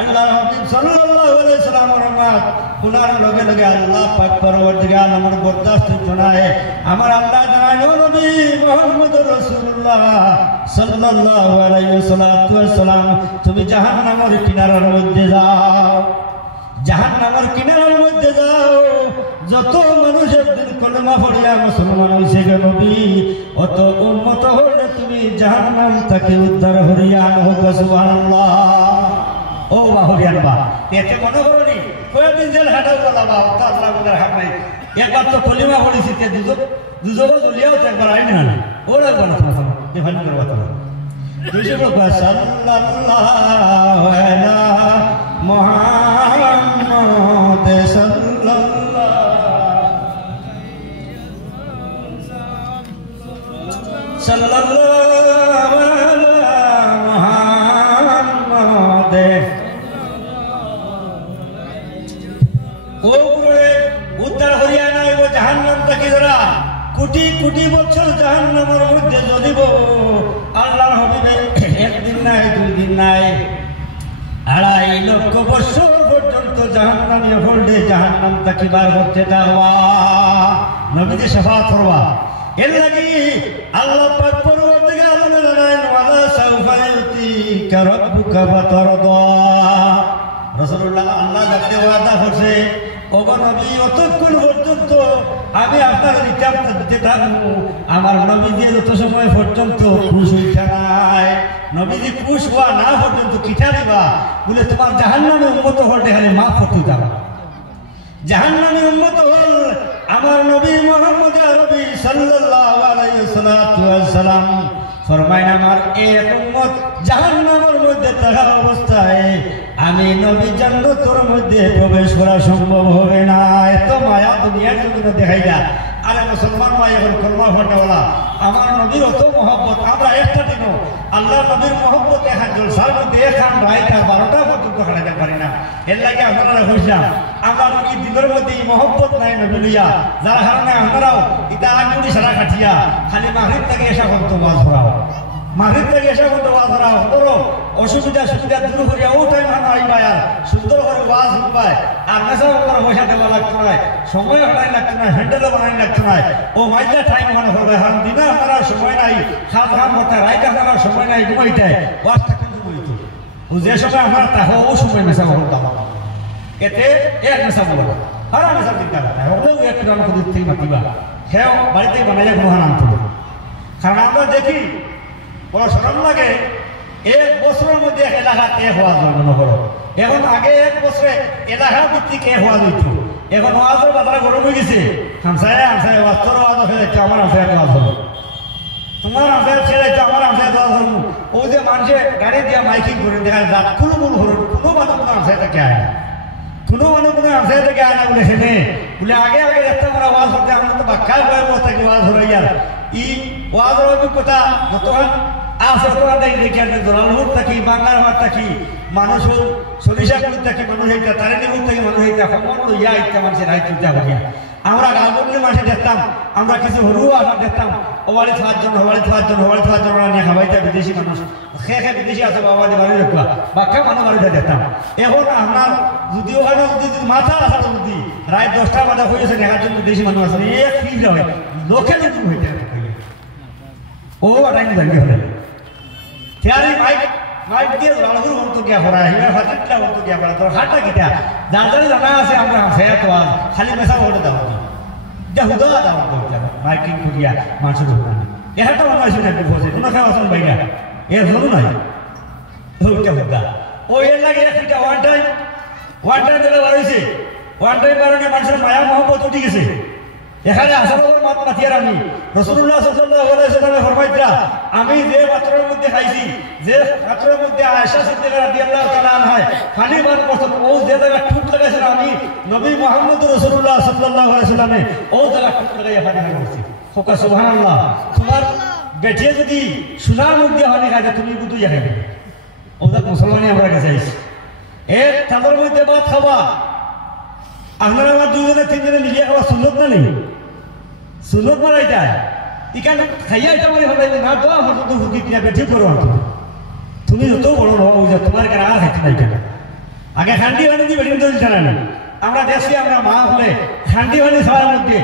আল্লাহ হাবিব সাল্লাল্লাহু আলাইহি ওয়াসাল্লামের মাথ পুনার লগে লগে আল্লাহ পাক পরওয়ারদিগার আমার বরদাস্ত জানায়, আমার আল্লাহ জানায় নবী মুহাম্মদ রাসূলুল্লাহ সাল্লাল্লাহু আলাইহি ওয়াসাল্লাম, তুমি জাহান্নামের কিনারার মধ্যে যাও, জাহান্নামের কিনারার মধ্যে যাও। যত মানুষের দিন কলেমা পড়িয়া মুসলমান হইছে গে নবী, অত উম্মত হলে তুমি জাহান্নাম তাকে উদ্ধার হরিয়া আনো। সুবহানাল্লাহ। ও বাহরিয়ান বা এতে মনে করনি কয়েকদিন জেল হাঁটাও বলা বা আল্লাহ বলার হাত নাই। একবার তো কলিমা পড়েছি তে দুজো জ্বলিয়াও তো একবার আইন না, ওরা বলা তোমার এভাবে করবা তোমার দুইশো লোক সাল্লাল্লাহু আলা মুহাম্মাদ সাল্লাল্লাহু আলা মুহাম্মাদ। ও উদ্ধার হইয়া নাই ও জাহান্নাম থেকে যারা কোটি কোটি বছর জাহান্নামের মধ্যে জ্বলিব। আল্লাহর হাবিবের একদিন নাই, দুই দিন নাই, 2.5 লক্ষ বছর পর্যন্ত জাহান্নামে হলডে জাহান্নাম তাকে বার করতে দেওয়া, নবীকে শাফাআত করবা। এর লাগি আল্লাহ পাক পরওয়ারদিগার আলম জানায়, ওয়ালা সাউফা ইউতিকা রাব্বুকা ফাতারদা। রাসূলুল্লাহ আল্লাহ যাতে ওয়াদা করছে, ওগো নবী অতক্ষণ পর্যন্ত আমি আপনার রিটার্ন দিতে থাকবো, আমার নবীজি যত সময় পর্যন্ত খুশ হইতা নাই, নবীজি খুশ হওয়া না পর্যন্ত কিঠা দিবা বলে তোমার জাহান্নামে উম্মত হল দেখালে মাফ করতে যাবা। জাহান্নামে উম্মত হল আমার নবী মুহাম্মদ আরবি সাল্লাল্লাহু আলাইহি ওয়াসাল্লাম ফরমায়, আমার এক উম্মত জাহান্নামের মধ্যে থাকা অবস্থায় আমি নবী জান্নাতের মধ্যে প্রবেশ করা সম্ভব হবে না। এত মায়া দুনিয়ার জন্য দেখাই যা। আরে মুসলমান ভাই এখন কলমা পড়নেওয়ালা, আমার নবীর অত মহব্বত, আমরা একটা দিনও আল্লাহ নবীর মহব্বত এখন জলসার মধ্যে এখন রায়টা 12টা পর্যন্ত খাটাতে পারি না। এর লাগে আপনারা হইলাম আমরা নবীর দিনের মধ্যে এই মহব্বত নাই নবী লইয়া, যার কারণে আপনারাও এটা আগুনি সারা কাটিয়া খালি মাগরিব থেকে এসা করতো ওয়াজ করাও, মাগরিব থেকে এসা করতো ওয়াজ করাও, ধরো অসুবিধা সুবিধা দূর করিয়া ও টাইম আইবা আর সুন্দর করে ওয়াজ শুনবায়, আর নেশা করে পয়সা দেওয়া লাগতো না, সময় হারাই লাগতো না, হ্যান্ডেলও বানাই লাগতো না। ও মাইজা টাইম মনে করবে, কারণ দিনে আপনারা সময় নাই, খাত খাম করতে রাইতে আপনারা সময় নাই ঘুমাইতে, ওয়াজটা কিন্তু ঘুমাইতো। ও যে সময় আমার তাহলে ও সময় নেশা করতাম, এতে এক নেশা বলবো আর নেশা দিতে হলেও একটু আমাকে দিক থেকে মাতিবা, সেও বাড়িতে বানাইয়া কোনো হান আনতো। কারণ আমরা দেখি বড় সরম লাগে, 1 বছরের মধ্যে এলাকা এক হওয়া জন্ম করো। এখন আগে 1 বছরে এলাকা ভিত্তিক এক হওয়া যেত, এখন ওয়াজের বাজারে গরম হয়ে গেছে। হামসায় হামসায় ওয়াজ, তোর ওয়াজ হয়ে যাচ্ছে, আমার হামসায় ওয়াজ হলো, তোমার হামসায় ছেড়ে যাচ্ছে, আমার হামসায় ওয়াজ হলো। ও যে মানুষে গাড়ি দিয়া মাইকিং করে দেখা যায়, কোনো মূল হল কোনো মানুষ কোনো হামসায় থেকে আয় না, কোনো মানুষ কোনো হামসায় থেকে আয় না বলে সেনে বলে আগে আগে দেখতে আমরা ওয়াজ করতে, আমরা তো বাক্কায় বয়ে বসে থাকি ওয়াজ হয়ে যার ই ওয়াজের অভিজ্ঞতা গতকাল আছে তোরা দেখি জোরালহুর থাকি বাংলার হাট থাকি মানুষ সরিষাগুলো থাকি মানুষ এইটা তারেনিগুলো থাকি মানুষ এইটা সম্বন্ধ ইয়া ইত্যা মানুষের রাইতুটা হইয়া আমরা গাঁবলি মাঠে দেখতাম আমরা কিছু হরুও আমরা দেখতাম ওবাড়ি থাকার ওরা নিয়ে খাবাইতে বিদেশি মানুষ খেয়ে বিদেশি আছে বাবাদের বাড়ি রেখা বাক্কা মানুষ বাড়িতে দেখতাম এখন আপনার যদি ওখানে যদি মাথা আসার যদি রাত 10টা বাজা হয়েছে দেখার জন্য বিদেশি মানুষ আছে এক ফিল হয় লোকে লোক হইতে ও টাইম জানি হলে তেয়ারি মাইক দিয়ে রাহুল বলতো গিয়া করা হিয়া হাতিটা বলতো গিয়া করা তোর হাটটা কিটা যার জানা আছে আমরা হাসে তো খালি মেশা বলতে দাও যা হুদা দাও মাইকিং করিয়া মানুষের হুদা এটা মনে হয় শুনে বসে কোনো খাওয়া শুন ভাইয়া এর হলো নাই ওইটা হুদা ওই এর লাগে একটা ওয়ান টাইম দিলে বাড়িছে ওয়ান টাইম কারণে মানুষের মায়া মহব্বত উঠে গেছে এখানে আসার মাত মাতিয়ার আমি রাসূলুল্লাহ সাল্লাল্লাহু আলাইহি ওয়াসাল্লাম ফরমাইতরা আমি যে পাত্রের মধ্যে খাইছি যে পাত্রের মধ্যে আয়েশা সিদ্দিকা রাদিয়াল্লাহু তাআলা আনহা পানি পান করত ও যে জায়গা ঠুক লাগাইছিল আমি নবী মুহাম্মদ রাসূলুল্লাহ সাল্লাল্লাহু আলাইহি ওয়াসাল্লামে ও জায়গা ঠুক লাগাইয়া পানি পান করছি হোকা সুবহানাল্লাহ তোমার বেটিয়ে যদি সোনার মধ্যে পানি খাইছে তুমি বুঝু যাবে ওটা মুসলমানই আমরা কাছে আইছি এক তাদের মধ্যে ভাত খাওয়া আপনারা আমার দুজনে তিনজনে মিলিয়ে খাওয়া সুন্নত না নেই সুন্নত মারাই যায় ইকান খাইয়া এটা বলে ভালো না দোয়া হতো তো হুকি কিনা বেঠি করো তুমি যত বড় হও যে তোমার কেন আর খাইতে নাই কেন আগে খান্ডি বানি দিয়ে বেটি তো জানা না আমরা দেশে আমরা মা হলে খান্ডি বানি সবার মধ্যে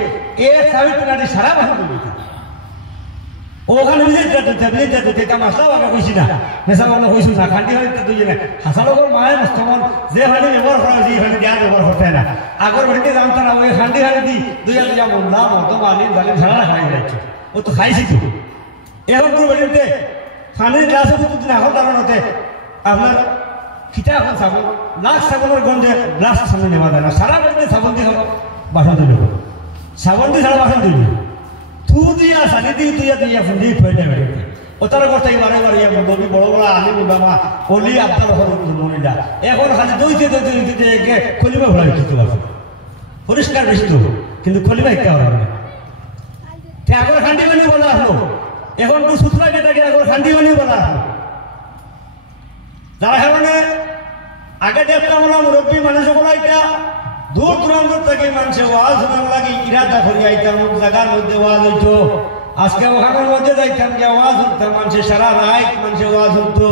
এক সাবিত নাটি সারা ভালো বলতে ওখানে বুঝে মাসলাও আমরা কইছি না মেশা আমরা কইছি না খান্ডি বানিতে দুই জনে হাসালোকর মায়ের মস্তমন যে ভালো ব্যবহার করা হয়েছে এখানে দেওয়ার ব্যবহার করতে না আগর বাড়িতে জানতো না ওই খান্ডি খানি দি দুই যা মোল্লা মতো মালিক জালিম সারা খাই যাচ্ছে ও তো খাইছি তো এখন তোর বাড়িতে পানির গ্লাসে দুদিন এখন কারণ হতে আপনার খিটা এখন সাবন লাখ সাবনের গন্ধে গ্লাস সামনে নেওয়া যায় না সারা বাড়িতে সাবন দিয়ে বাসন দিল সাবন দিয়ে সারা বাসন দিল তু দিয়া সানি দিয়ে তুইয়া ফুন্দি ফেলে বেড়েছে ও তারা করতে বারে বারে বলি বড় বড় আলিম বাবা অলি আব্দাল মনিদা এখন খালি দইতে খলিমা ভরা দিতে পারছে পরিষ্কার বেশি তো কিন্তু খলিমা একটা হবে না আগর খান্ডি বানি বলা হলো এখন তো সুতরা কেটাকে আগর খান্ডি বানি বলা হলো যার কারণে আগে দেখতাম না মুরব্বী মানুষ বলা এটা দূর দূরান্ত থেকে মানুষের ওয়াজ শোনার লাগে ইরাদা করি আইতাম জায়গার মধ্যে ওয়াজ হইতো আজকে ওখানের মধ্যে যাইতাম যে ওয়াজ উঠতাম মানুষের সারা রাত মানুষের ওয়াজ উঠতো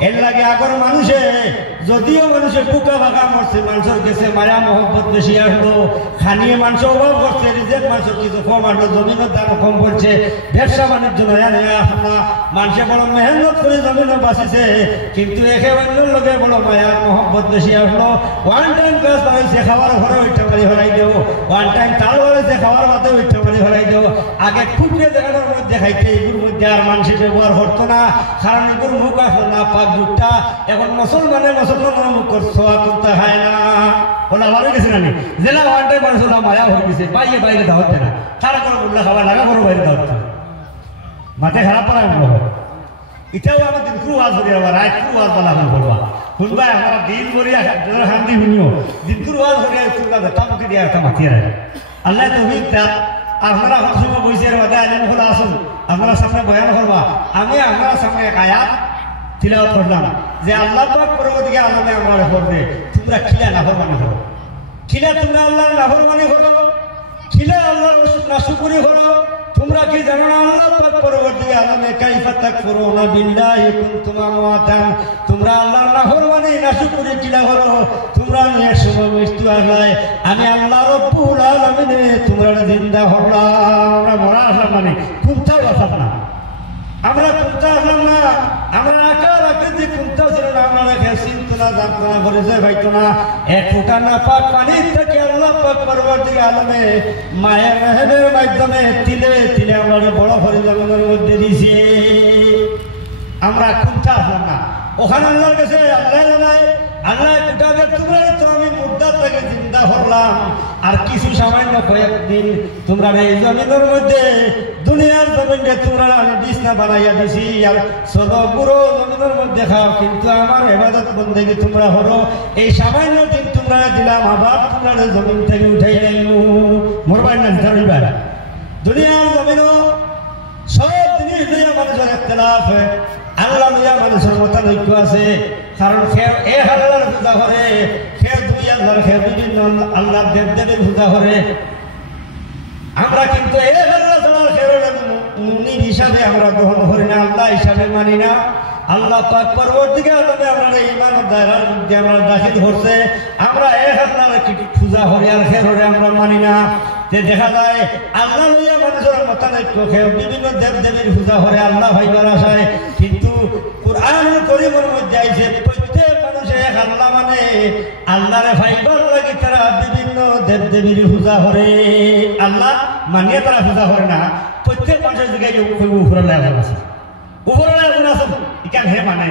এর লাগে আগর মানুষে যদিও মানুষের কুকা ভাগা মরছে মানুষের কাছে মায়া মহব্বত বেশি আসলো খানিয়ে মানুষ অভাব করছে রিজেক মানুষের কিছু কম আসলো জমিনের দাম কম পড়ছে ব্যবসা বাণিজ্য নয়া মানুষে বড় মেহনত করে জমিনে বাঁচিছে কিন্তু একে অন্যের লোকে বড় মায়া মহব্বত বেশি আসলো ওয়ান টাইম ক্লাস বাড়াইছে খাওয়ার ঘরে ওইটা বাড়ি হলাই দেও ওয়ান টাইম তাল বাড়াইছে খাওয়ার বাদে ওইটা বাড়ি হলাই দেও আগে খুঁটিয়ে দেখানোর মধ্যে খাইতে এগুলোর মধ্যে আর মানুষের ব্যবহার করতো না কারণ এগুলোর মুখ আসলো না পাক দুধটা এখন মুসলমানের মুখ করছো তুলতে হয় না ওলা ভালো গেছে না জেলা ওয়ান টাইম মানুষ ওলা মায়া হয়ে গেছে বাইরে দাওয়াতে না তারা কোনো বললে খাবার লাগা করো বাইরে দাওয়াতে মাথায় খারাপ পড়া মনে হয় এটাও আমার দিন খুব আজ করি আবার রাত খুব আজ বলা আমি বলবা শুনবা আমার দিন করিয়া হান্দি শুনিও দিন খুব আজ করিয়া শুনবা তাকে দিয়ে একটা মাতিয়ে রাখে আল্লাহ তো আপনারা হর সময় বইসের বাদে আইলেন হলে আসুন আপনারা সামনে বয়ান করবা আমি আপনারা সামনে এক আয়াত তিলাওয়াত করলাম যে আল্লাহ পাক পরবর্তীকে আলমে আমরা করবে তোমরা খিলা নাফরমানি করো খিলা তোমরা আল্লাহর নাফরমানি করো খিলা আল্লাহর নাশুকরি করো তোমরা কি জানো না আল্লাহ পাক পরবর্তীকে আলমে কাইফা তাকফুরুনা বিল্লাহি কুনতুম আমওয়াতান তোমরা আল্লাহর নাফরমানি নাশুকরি খিলা করো তোমরা এক সময় মৃত্যু আসলে আমি আল্লাহ রব্বুল আলামিনে তোমরা জিন্দা হলাম আমরা মরা আসলাম মানে কোনটাও আসলাম না আমরা কোনটা আসলাম না আমরা আকার আকৃতি কোনটাও ছিল না আমরা রেখে চিনতো না জানতো না পরিচয় পাইতো না এক ফোঁটা না পাক পানির থেকে আল্লাহ পাক পরবর্তীকে আলমে মায়ের মেহেরের মাধ্যমে তিলে তিলে আমরা বড় পরিজনের মধ্যে দিয়েছি আমরা কোনটা আসলাম না ওখানে আল্লাহর কাছে আল্লাহ জানায় আল্লাহ কোটাদের তোমরা তো আমি মুদ্রা থেকে চিন্তা করলাম আর কিছু সামান্য কয়েকদিন তোমরা এই জমিনের মধ্যে দুনিয়ার জমিনকে তোমরা আমি বিছনা বানাইয়া দিছি আর সদা পুরো জমিনের মধ্যে খাও কিন্তু আমার ইবাদত বন্দেগী তোমরা হলো এই সামান্য দিন তোমরা দিলাম আবার তোমরা জমিন থেকে উঠাই নাইল মরবাই না ধরিবার দুনিয়ার জমিনও সব জিনিস নিয়ে মানুষের ইখতিলাফ আল্লাহ লইয়া মানুষের মতানৈক্য আছে। কারণ সে এক আল্লাহর পূজা করে, সে দুই আল্লাহর, সে বিভিন্ন আল্লাহর দেব দেবীর পূজা করে। আমরা কিন্তু এক আল্লাহ ছাড়া মুনিব হিসাবে আমরা গ্রহণ করি না, আল্লাহ হিসাবে মানি না। আল্লাহ পাক পরবর্তীকে আলমে আমরা ইমানের দায়রার মধ্যে আমরা দাখিল করছে। আমরা এক আল্লাহর পূজা করি আর খেরে আমরা মানি না। যে দেখা যায় আল্লাহ লইয়া মানুষের মতানৈক্য, বিভিন্ন দেব দেবীর পূজা করে আল্লাহ ভাইবার আশায়। কিন্তু কুরআনুল কারীমের মধ্যে আইছে প্রত্যেক মানুষে এক আল্লাহ মানে আল্লাহরে ভাইবার লাগি তারা বিভিন্ন দেব দেবীর পূজা করে। আল্লাহ মানিয়ে তারা পূজা করে না। প্রত্যেক মানুষের দিকে উপরে লাগা আছে, উপরে লাগা আছে, ইকান হে মানে।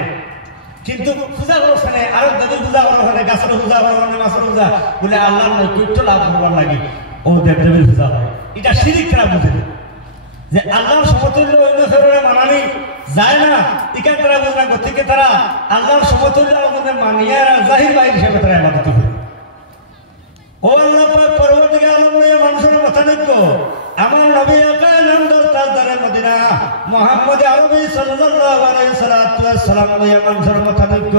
কিন্তু পূজা করছে না, আরো দেবীর পূজা করে, গাছের পূজা করে, মাছের পূজা বলে আল্লাহর নৈকট্য লাভ করবার লাগে ও দেব দেবীর পূজা হয়। এটা শিরিক তারা বুঝে না, যে আল্লাহর সমতুল্য অন্য ফেরোরে মানানি যায় না, ইকান তারা বুঝে না। গতিকে তারা আল্লাহর সমতুল্য মানিয়ে জাহির বাইর হিসেবে তারা ইবাদত করে। ও আল্লাহ পাক পরবর্তীকে আলম লইয়া মানুষের মতানৈক্য, আমার নবী আকাইলাম তাজদারে মদিনা মুহাম্মদ আরবি সাল্লাল্লাহু আলাইহি সাল্লাম লইয়া মানুষের মতানৈক্য।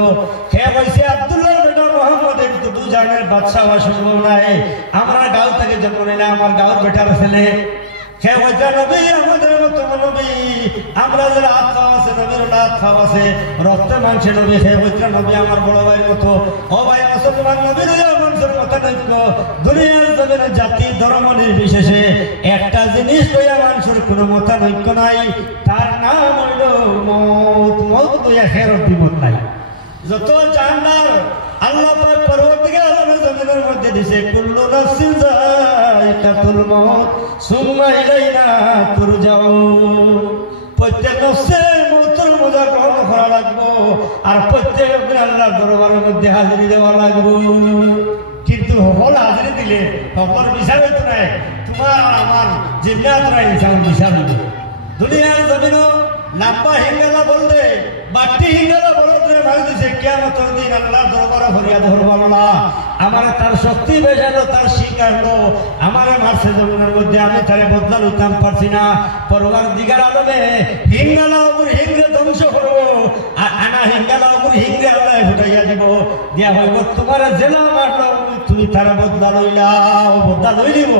কে কইছে আব্দুল্লাহর বেটা মুহাম্মদ একটু দু জানের বাদশা হওয়া সম্ভব নাই, আমরা গাঁও থেকে জন্ম নিলাম, আমার গাঁওর বেটার ছেলে। কে কইছে নবী আমাদের মতো নবী, আমরা যারা হাত খাওয়া আছে নবীর হাত খাওয়া আছে, রক্তে মাংসে নবী। কে কইছে নবী আমার বড় ভাইয়ের মতো। ও ভাই মুসলমান, নবীর মানুষের মতানৈক্য দুনিয়ার জমিনে জাতি ধর্ম নির্বিশেষে একটা জিনিস লইয়া মানুষের কোনো মতানৈক্য নাই, তার নাম হইল মৌত। মৌত লইয়া খেরত বিমত নাই। যত জান্নার আল্লাহ পাক পরবর্তীকে আলমের জমিনের মধ্যে দিছে, কুল্লু নাফসিন যায়কাতুল মউত সুম্মা ইলাইনা তুরজাউন। প্রত্যেক নফসে মৌতের মজা গ্রহণ করা লাগবো, আর প্রত্যেক আল্লাহর দরবারের মধ্যে হাজিরি দেওয়া লাগবো। কিন্তু সকল হাজিরি দিলে সকল বিচার হইতো নাই, তোমার আমার জিন্নাতরা ইনসান বিচার হইত। দুনিয়ার জমিন লাম্বা হিঙ্গালা বলতে বাটি হিঙ্গালা বলতে মারি দিছে, কিয়ামতের দিন আল্লাহর দরবারে ফরিয়াদ করব না। আমার তার শক্তি বেজানো, তার শিকার হলো, আমারে মারছে জমিনের মধ্যে, আমি তারে বদলা লইতাম পারছি না। পরওয়ারদিগার আলমে হিঙ্গালা উপর হিংরে ধ্বংস করবো, আর আনা হিঙ্গালা উপর হিংরে আল্লাহ ফুটাইয়া দিব। দিয়া হইব তোমার জেলা মারলো, তুমি তারা বদলা লইলাও, বদলা লই দিব।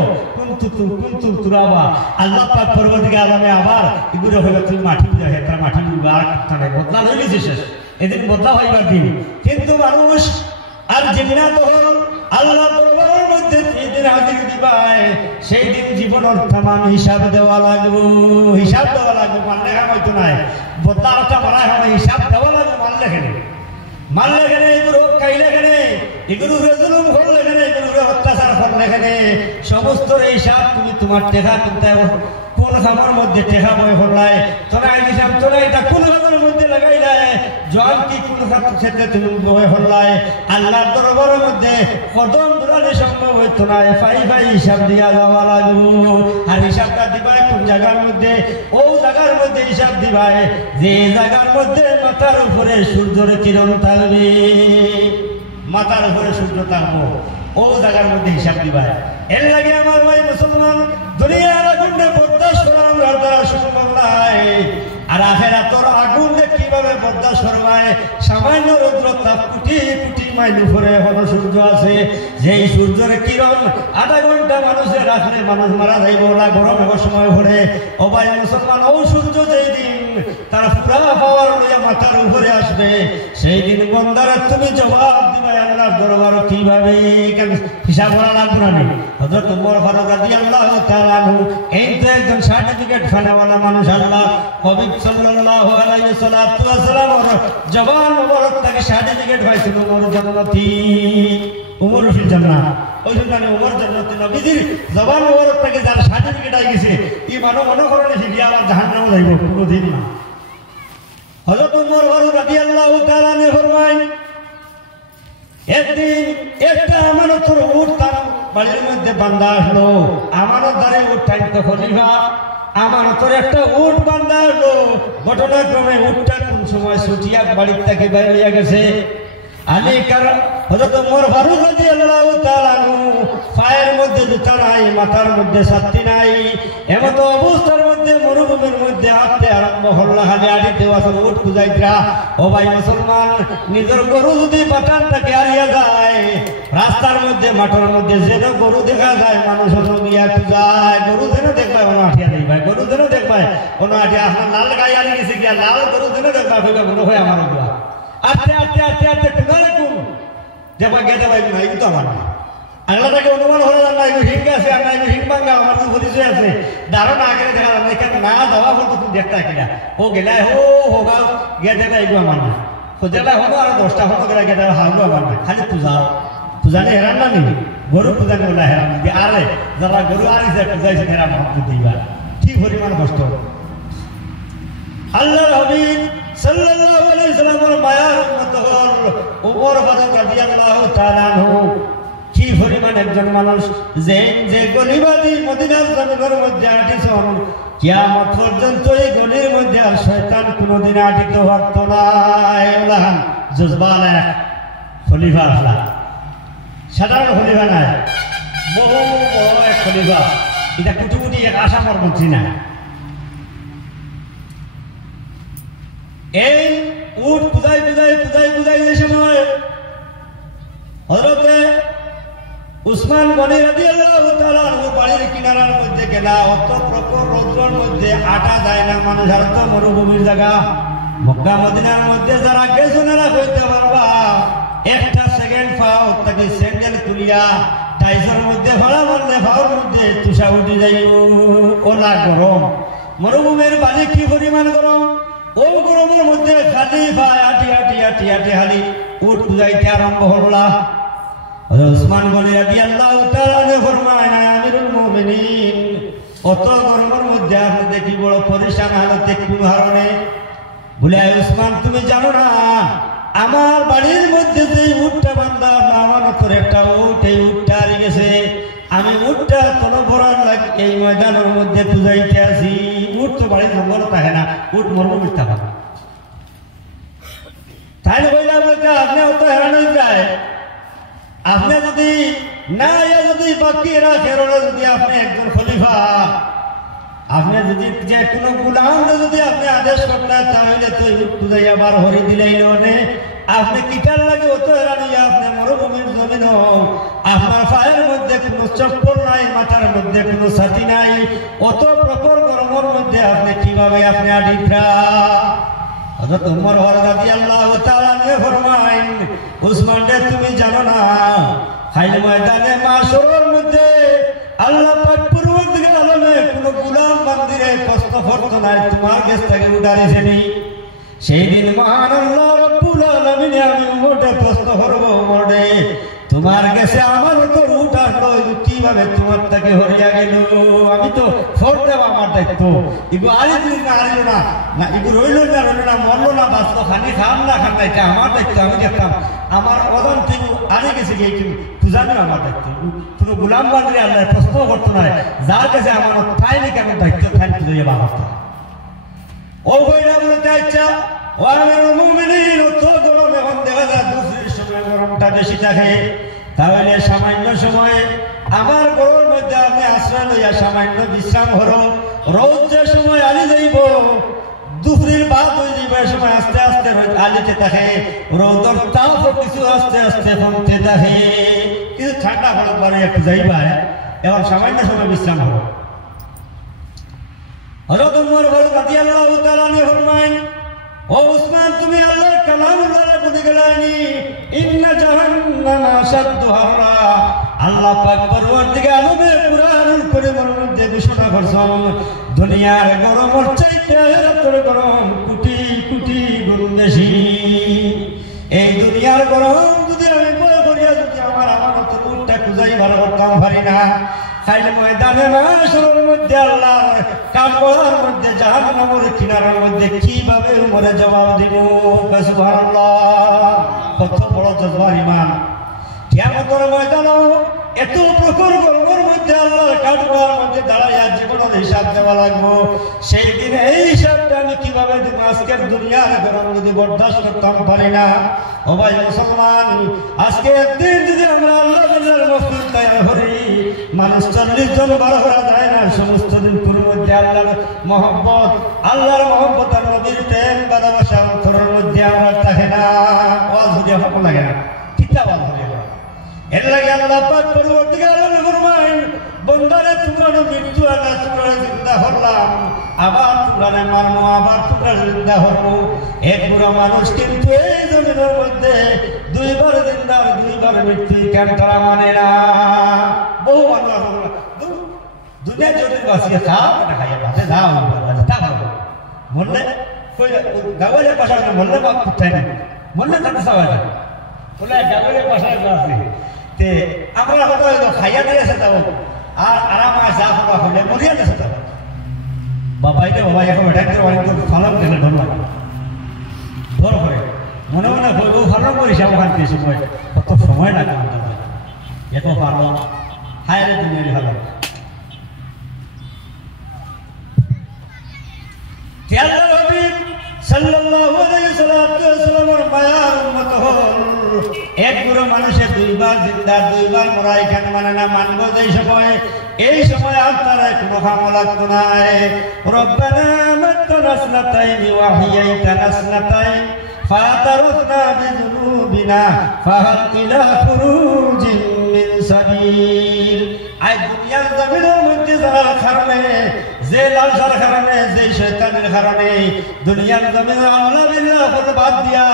কিন্তু তুরাবা আল্লাহ পাক পরবর্তীকে আলমে আবার এগুলো হইল তুমি মাটি বুঝা হে, তারা মাটি বুঝবা তারা বদলা লই দিছে শেষ, এদিন বদলা হইবার দিন। কিন্তু মানুষ আর জিন্নাত হল আল্লাহ দরবারের মধ্যে যেদিন হাজির দিবায়, সেই দিন জীবনের তামাম হিসাব দেওয়া লাগবো, হিসাব দেওয়া লাগবো। মানলে খান হয়তো নাই, বদলাটা মারা হয়, হিসাব দেওয়া লাগবো। মানলে খেনে এগুলো খাইলে খেনে, এগুলো জুলুম করলে খেনে, এগুলো অত্যাচার করলে খেনে, সমস্ত হিসাব তুমি তোমার টেকা করতে কোন খামার মধ্যে টেকা বই করলাই, তোরা হিসাব তোরা এটা কোন খামার মধ্যে লাগাইলাই, জল কি কোন ক্ষেত্রে তুমি বই করলাই। আল্লাহর দরবারের মধ্যে কদম দূরালে সম্ভব হইতো না, ফাই হিসাব দিয়া যাওয়া লাগবো। আর হিসাবটা দিবাই কোন জায়গার মধ্যে, ও জায়গার মধ্যে হিসাব দিবাই যে জায়গার মধ্যে মাথার উপরে সূর্যের কিরণ থাকবে, মাথার উপরে সূর্য থাকবো, ও জায়গার মধ্যে হিসাব দিবাই। এর লাগে আমার ভাই মুসলমান, দুনিয়ার আগুনে বরদাস্ত করা আমরা দ্বারা সম্ভব নাই, আর আখিরাতের আগুনে কিভাবে বরদাস্ত করবায়? সামান্য রৌদ্র তাপ কোটি কোটি মাইল উপরে এখনো সূর্য আছে, যেই সূর্যের কিরণ আধা ঘন্টা মানুষের রাখলে মানুষ মারা যাইব না, গরম হওয়ার সময় ভরে। ও ভাই মুসলমান, ও সূর্য যেই দিন তার পুরা পাওয়ার লইয়া মাথার উপরে আসবে, সেই দিন বন্দারে তুমি জবাব দিবে আল্লাহর দরবারে কিভাবে? হিসাব করা লাগবে না। হযরত ওমর ফারুক রাদিয়াল্লাহু তাআলা আনহু এই তো একজন সার্টিফিকেট ফানাওয়ালা মানুষ, আল্লাহ হাবিব সাল্লাল্লাহু আলাইহি ওয়াসাল্লাম জবান মোবারক থেকে সার্টিফিকেট পাইছিল, ওমর জান্নাতি, ওমর ফিল জান্নাহ। ওই জন্য ওমর জান্নাতি, নবীজির জবান মোবারক থেকে যার সার্টিফিকেট আই গেছে, এই মনে করেন যে আবার জাহান্নামে যাইব কোনোদিন না। হযরত ওমর ফারুক রাদিয়াল্লাহু তাআলা আনহু ফরমায়, একদিন একটা আমানতের উট তার বাড়ির মধ্যে বান্ধা আসলো, আমানতদারে উট টাইমটা খলিফা, আমানতের একটা উট বান্ধা আসলো। ঘটনাক্রমে উটটা কোন সময় ছুটিয়া বাড়ির থেকে বেরিয়ে গেছে, আলী কারণ হযরত ওমর ফারুক রাদিয়াল্লাহু তাআলা পায়ের মধ্যে জুতা নাই, মাথার মধ্যে ছাতি নাই, এমত অবস্থার মধ্যে মরুভূমির মধ্যে আসতে আরম্ভ হল। হাতে আড়িতে আসল উঠ খুঁজাইতরা। ও ভাই মুসলমান, নিজের গরু যদি পাঠানটাকে হারিয়ে যায়, রাস্তার মধ্যে মাঠের মধ্যে যেন গরু দেখা যায়, মানুষ গিয়া খুঁজায়, গরু যেন দেখবায় কোনো আঠিয়া দেখবায়, গরু যেন দেখবায় কোনো আঠিয়া। আপনার লাল গাই আনি গেছে গিয়া লাল গরু যেন দেখবা ফেলে মনে হয় আমার গুয়া আস্তে আস্তে আস্তে আস্তে খুঁজালে কোন দেখবা গেতে পাই না, এই তো আমার আল্লাহটাকে অনুমান হলো না, এগুলো হিং আছে আর না এগুলো হিং ভাঙ্গা, আমার তো পরিচয় আছে, ধারণা আগে দেখা যাবে এখানে না দেওয়া বলতো তুমি দেখতে কিনা ও গেলায় হোগা গেতে এগুলো আমার না, তো যেটা হলো আর 10টা হলো গেলে গেতে হারবো আমার না, খালি পূজাও পূজানে হেরান না নেই, গরু পূজানে ওলা হেরান দিদি আরে যারা গরু আনিছে পূজাইছে হেরা মহব্বত দিবা কি পরিমাণ কষ্ট। আল্লাহর হাবিব সাল্লাল্লাহু আলাইহি সাল্লামের মায়ার উম্মত হল ওমর ফারুক রাদিয়াল্লাহু তাআলা আনহু। কি পরিমাণ একজন মানুষ যে গলিবাদী মদিনার জমিনের মধ্যে আটিছন, কিয়ামত পর্যন্ত এই গলির মধ্যে আর শয়তান কোনোদিন আটিতে পারত না। এলাহান জজবাল এক খলিফা আসলা, সাধারণ খলিফা নাই, বহু বড় এক খলিফা, এটা কুটি কুটি এক আসামের মন্ত্রী না। এই উট পূজাই পূজাই পূজাই পূজাই যে সময় হযরতে উসমান গনি রাদিয়াল্লাহু তাআলা বাড়ির কিনারার মধ্যে গেলা, অত প্রখর রৌদ্রের মধ্যে আটা যায় না, মানুষ আর তো মরুভূমির জায়গা, মক্কা মদিনার মধ্যে যারা গেছেন এরা কইতে পারবা একটা সেকেন্ড পাও তাকে স্যান্ডেল তুলিয়া টাইসের মধ্যে ভাড়া মারলে পাওয়ার মধ্যে তুষা উঠে যাই, ওলা গরম, মরুভূমির বালি কি পরিমাণ গরম, ও গরমের মধ্যে খালি পায় আটি আটি আটি আটি হালি উঠ পূজাইতে আরম্ভ হলা। উসমান গনি রাদিয়াল্লাহু তাআলা ফরমায়, আমিরুল মুমিনিন, অত গরমের মধ্যে আপনি দেখি বড় পরেশান হালতে কোন কারণে? বলে উসমান তুমি জানো না আমার বাড়ির মধ্যে যে উটটা বান্ধা আমার তোর একটা উট, এই উটটা হারিয়ে গেছে, আমি উটটা তলো ভরার লাগে এই ময়দানের মধ্যে পূজাইতে আসি। উট তো বাড়ির জঙ্গল থাকে না, উট মরুভূমির থাকে, তাই বললাম বলতে আপনি অত হেরান হয়ে যায়, আপনি যদি না যদি বাকি রাখেন, যদি আপনি একজন খলিফা, আপনি যদি যে কোনো গুলাম যদি আপনি আদেশ করলেন তাহলে তো পূজাই আবার হরি দিলেই নে, আপনি কিটার লাগে অত হেরানিয়া, আপনি মরুভূমির জমিন, আপনার পায়ের মধ্যে কোনো চপ্পল নাই, মাথার মধ্যে কোনো ছাতি নাই, অত প্রখর গরমের মধ্যে আপনি কিভাবে আপনি আডিফরা? হযরত ওমর রাদিয়াল্লাহু তাআলা ফরমায়, উসমান রে তুমি জানো না হাইল ময়দানে মাশরের মধ্যে আল্লাহ পাক পরওয়ারদিগার আলমে কোন গোলাম বান্দিরে কষ্ট করত না, তোমার কাছ থেকে উঠারেছেনি। সেই দিন মহান আল্লাহ রাব্বুল আলামিন আমি ওমরকে প্রশ্ন করব, ওমরে তোমার কাছে আমার তো উট আসলো, কিভাবে তোমার থেকে হরিয়া গেল? আমি তো ফোর দেওয়া আমার দায়িত্ব, এগুলো আরে দিন না আরিল না না, এগুলো রইল না রইল না, মরলো না বাঁচলো, খানি খান না খান না, এটা আমার দায়িত্ব। আমি দেখতাম আমার অদন থেকে আরে গেছে গিয়ে পূজানো আমার দায়িত্ব, কোনো গোলাম বান্ধে আল্লাহ প্রশ্ন করতো না, যার কাছে আমার ঠাইনি কেন দায়িত্ব ঠাই পুজোয় বাবা ও বইরা বলতে ইচ্ছা ও আমিরুল মুমিনিন, অত গরম এখন দেখা যায় দুসরির সময় গরমটা বেশি থাকে, তাহলে সামান্য সময়ে আমার গরমের মধ্যে আপনি আশ্রয় লইয়া সামান্য বিশ্রাম হলো, রোজ যে সময় আলি যাইব দুপুরের বাদ হয়ে যাইবার সময় আস্তে আস্তে আলিতে থাকে, রোদর তাপ কিছু আস্তে আস্তে কমতে থাকে, কিছু ঠান্ডা হওয়ার পরে একটু যাইবা, এখন সামান্য সময় বিশ্রাম হলো। হযরত ওমর রাদিয়াল্লাহু তাআলা ফরমায়, ও উসমান তুমি আল্লাহর কালামুল্লাহর প্রতি গেলানি, ইন্না জাহান্নামা আশাদ্দু হাররা, আল্লাহ পাক পরওয়ারদিগার আলমের কুরআনুল কারীমের মধ্যে ঘোষণা করছেন, দুনিয়ার গরমের চাইতে আখিরাতের গরম কোটি কোটি গুণ বেশি। এই দুনিয়ার গরম যদি আমি ভয় করিয়া যদি আমার আমানত উটটা খুঁজাই ভালো করতাম পারি না, খাইলে ময়দানে মাশরের মধ্যে আল্লাহর কাঠগড়ার মধ্যে জাহান্নামের কিনারার মধ্যে কিভাবে উমরে জবাব দিব? সুবহানাল্লাহ, কত বড় জজবার ঈমান! কিয়ামতের ময়দানে এত প্রখর গরমের মধ্যে আল্লাহর কাঠগড়ার মধ্যে দাঁড়াইয়া জীবনের হিসাব দেওয়া লাগবো, সেই দিনে এই হিসাবটা আমি কিভাবে দিব আজকের দুনিয়ার গরম যদি বরদাস্ত করতে পারি না ও ভাই মুসলমান আজকে একদিন যদি আমরা আল্লাহর মসজিদ তৈরি করি মানুষ 40 জন বারো করা যায় না সমস্ত দিন পুরো মধ্যে আল্লাহর মহব্বত আর নবীর প্রেম ভালোবাসা অন্তরের মধ্যে আমরা থাকে না ওয়াজ হইয়া ভালো লাগে না কিতা ওয়াজ হইয়া এর লাগে আল্লাহ পাক পরবর্তীকালে আল্লাহ ফরমায় বন্দারে তোমরা মৃত্যু আল্লাহ তোমরা জিন্দা হলাম আবার তোমরা মারবো আবার তোমরা জিন্দা হবো এক পুরো মানুষ কিন্তু এই জমিনের মধ্যে দুইবার জিন্দা দুইবার মৃত্যু কেন তারা মানে না বহু মানুষ দুনিয়া যদি বাঁচিয়ে খাও না খাইয়া বাঁচে যাও তা বলবো মরলে গাওয়ালে পাশা মরলে বাপ কোথায় না মরলে তাতে সবাই বলে গাওয়ালে পাশায় আছে তে আমরা হয়তো খাইয়া দিয়েছে তাও আর আরাম যা হওয়া হলে মরিয়া দিয়েছে তাও বাবা এটা বাবা এখন এটাকে অনেক ফালাম গেলে ধরলাম ধর করে মনে মনে বলবো ভালো করিস আমার কি সময় কত সময় লাগে এত ভালো হায়ারে দুনিয়ার ভালো এক গুরু মানুষের দুইবার জিন্দা দুইবার মরা এখানে মানে না মানব এই সময় আপনার এক মোহামলাত নাই রব্বানা মাত্তানা সানাতাইন ওয়া হিয়াইতানা সানাতাইন ফাতারুনা বিযুনুবিনা ফাহাল ইলা খুরুজিন মিন সাবিল আই দুনিয়ার জমিনের মধ্যে যারা কারণে যে লালসার কারণে যে শয়তানের কারণে দুনিয়ার জমিনে আল্লাহ বিল্লাহ করে বাদ দিয়া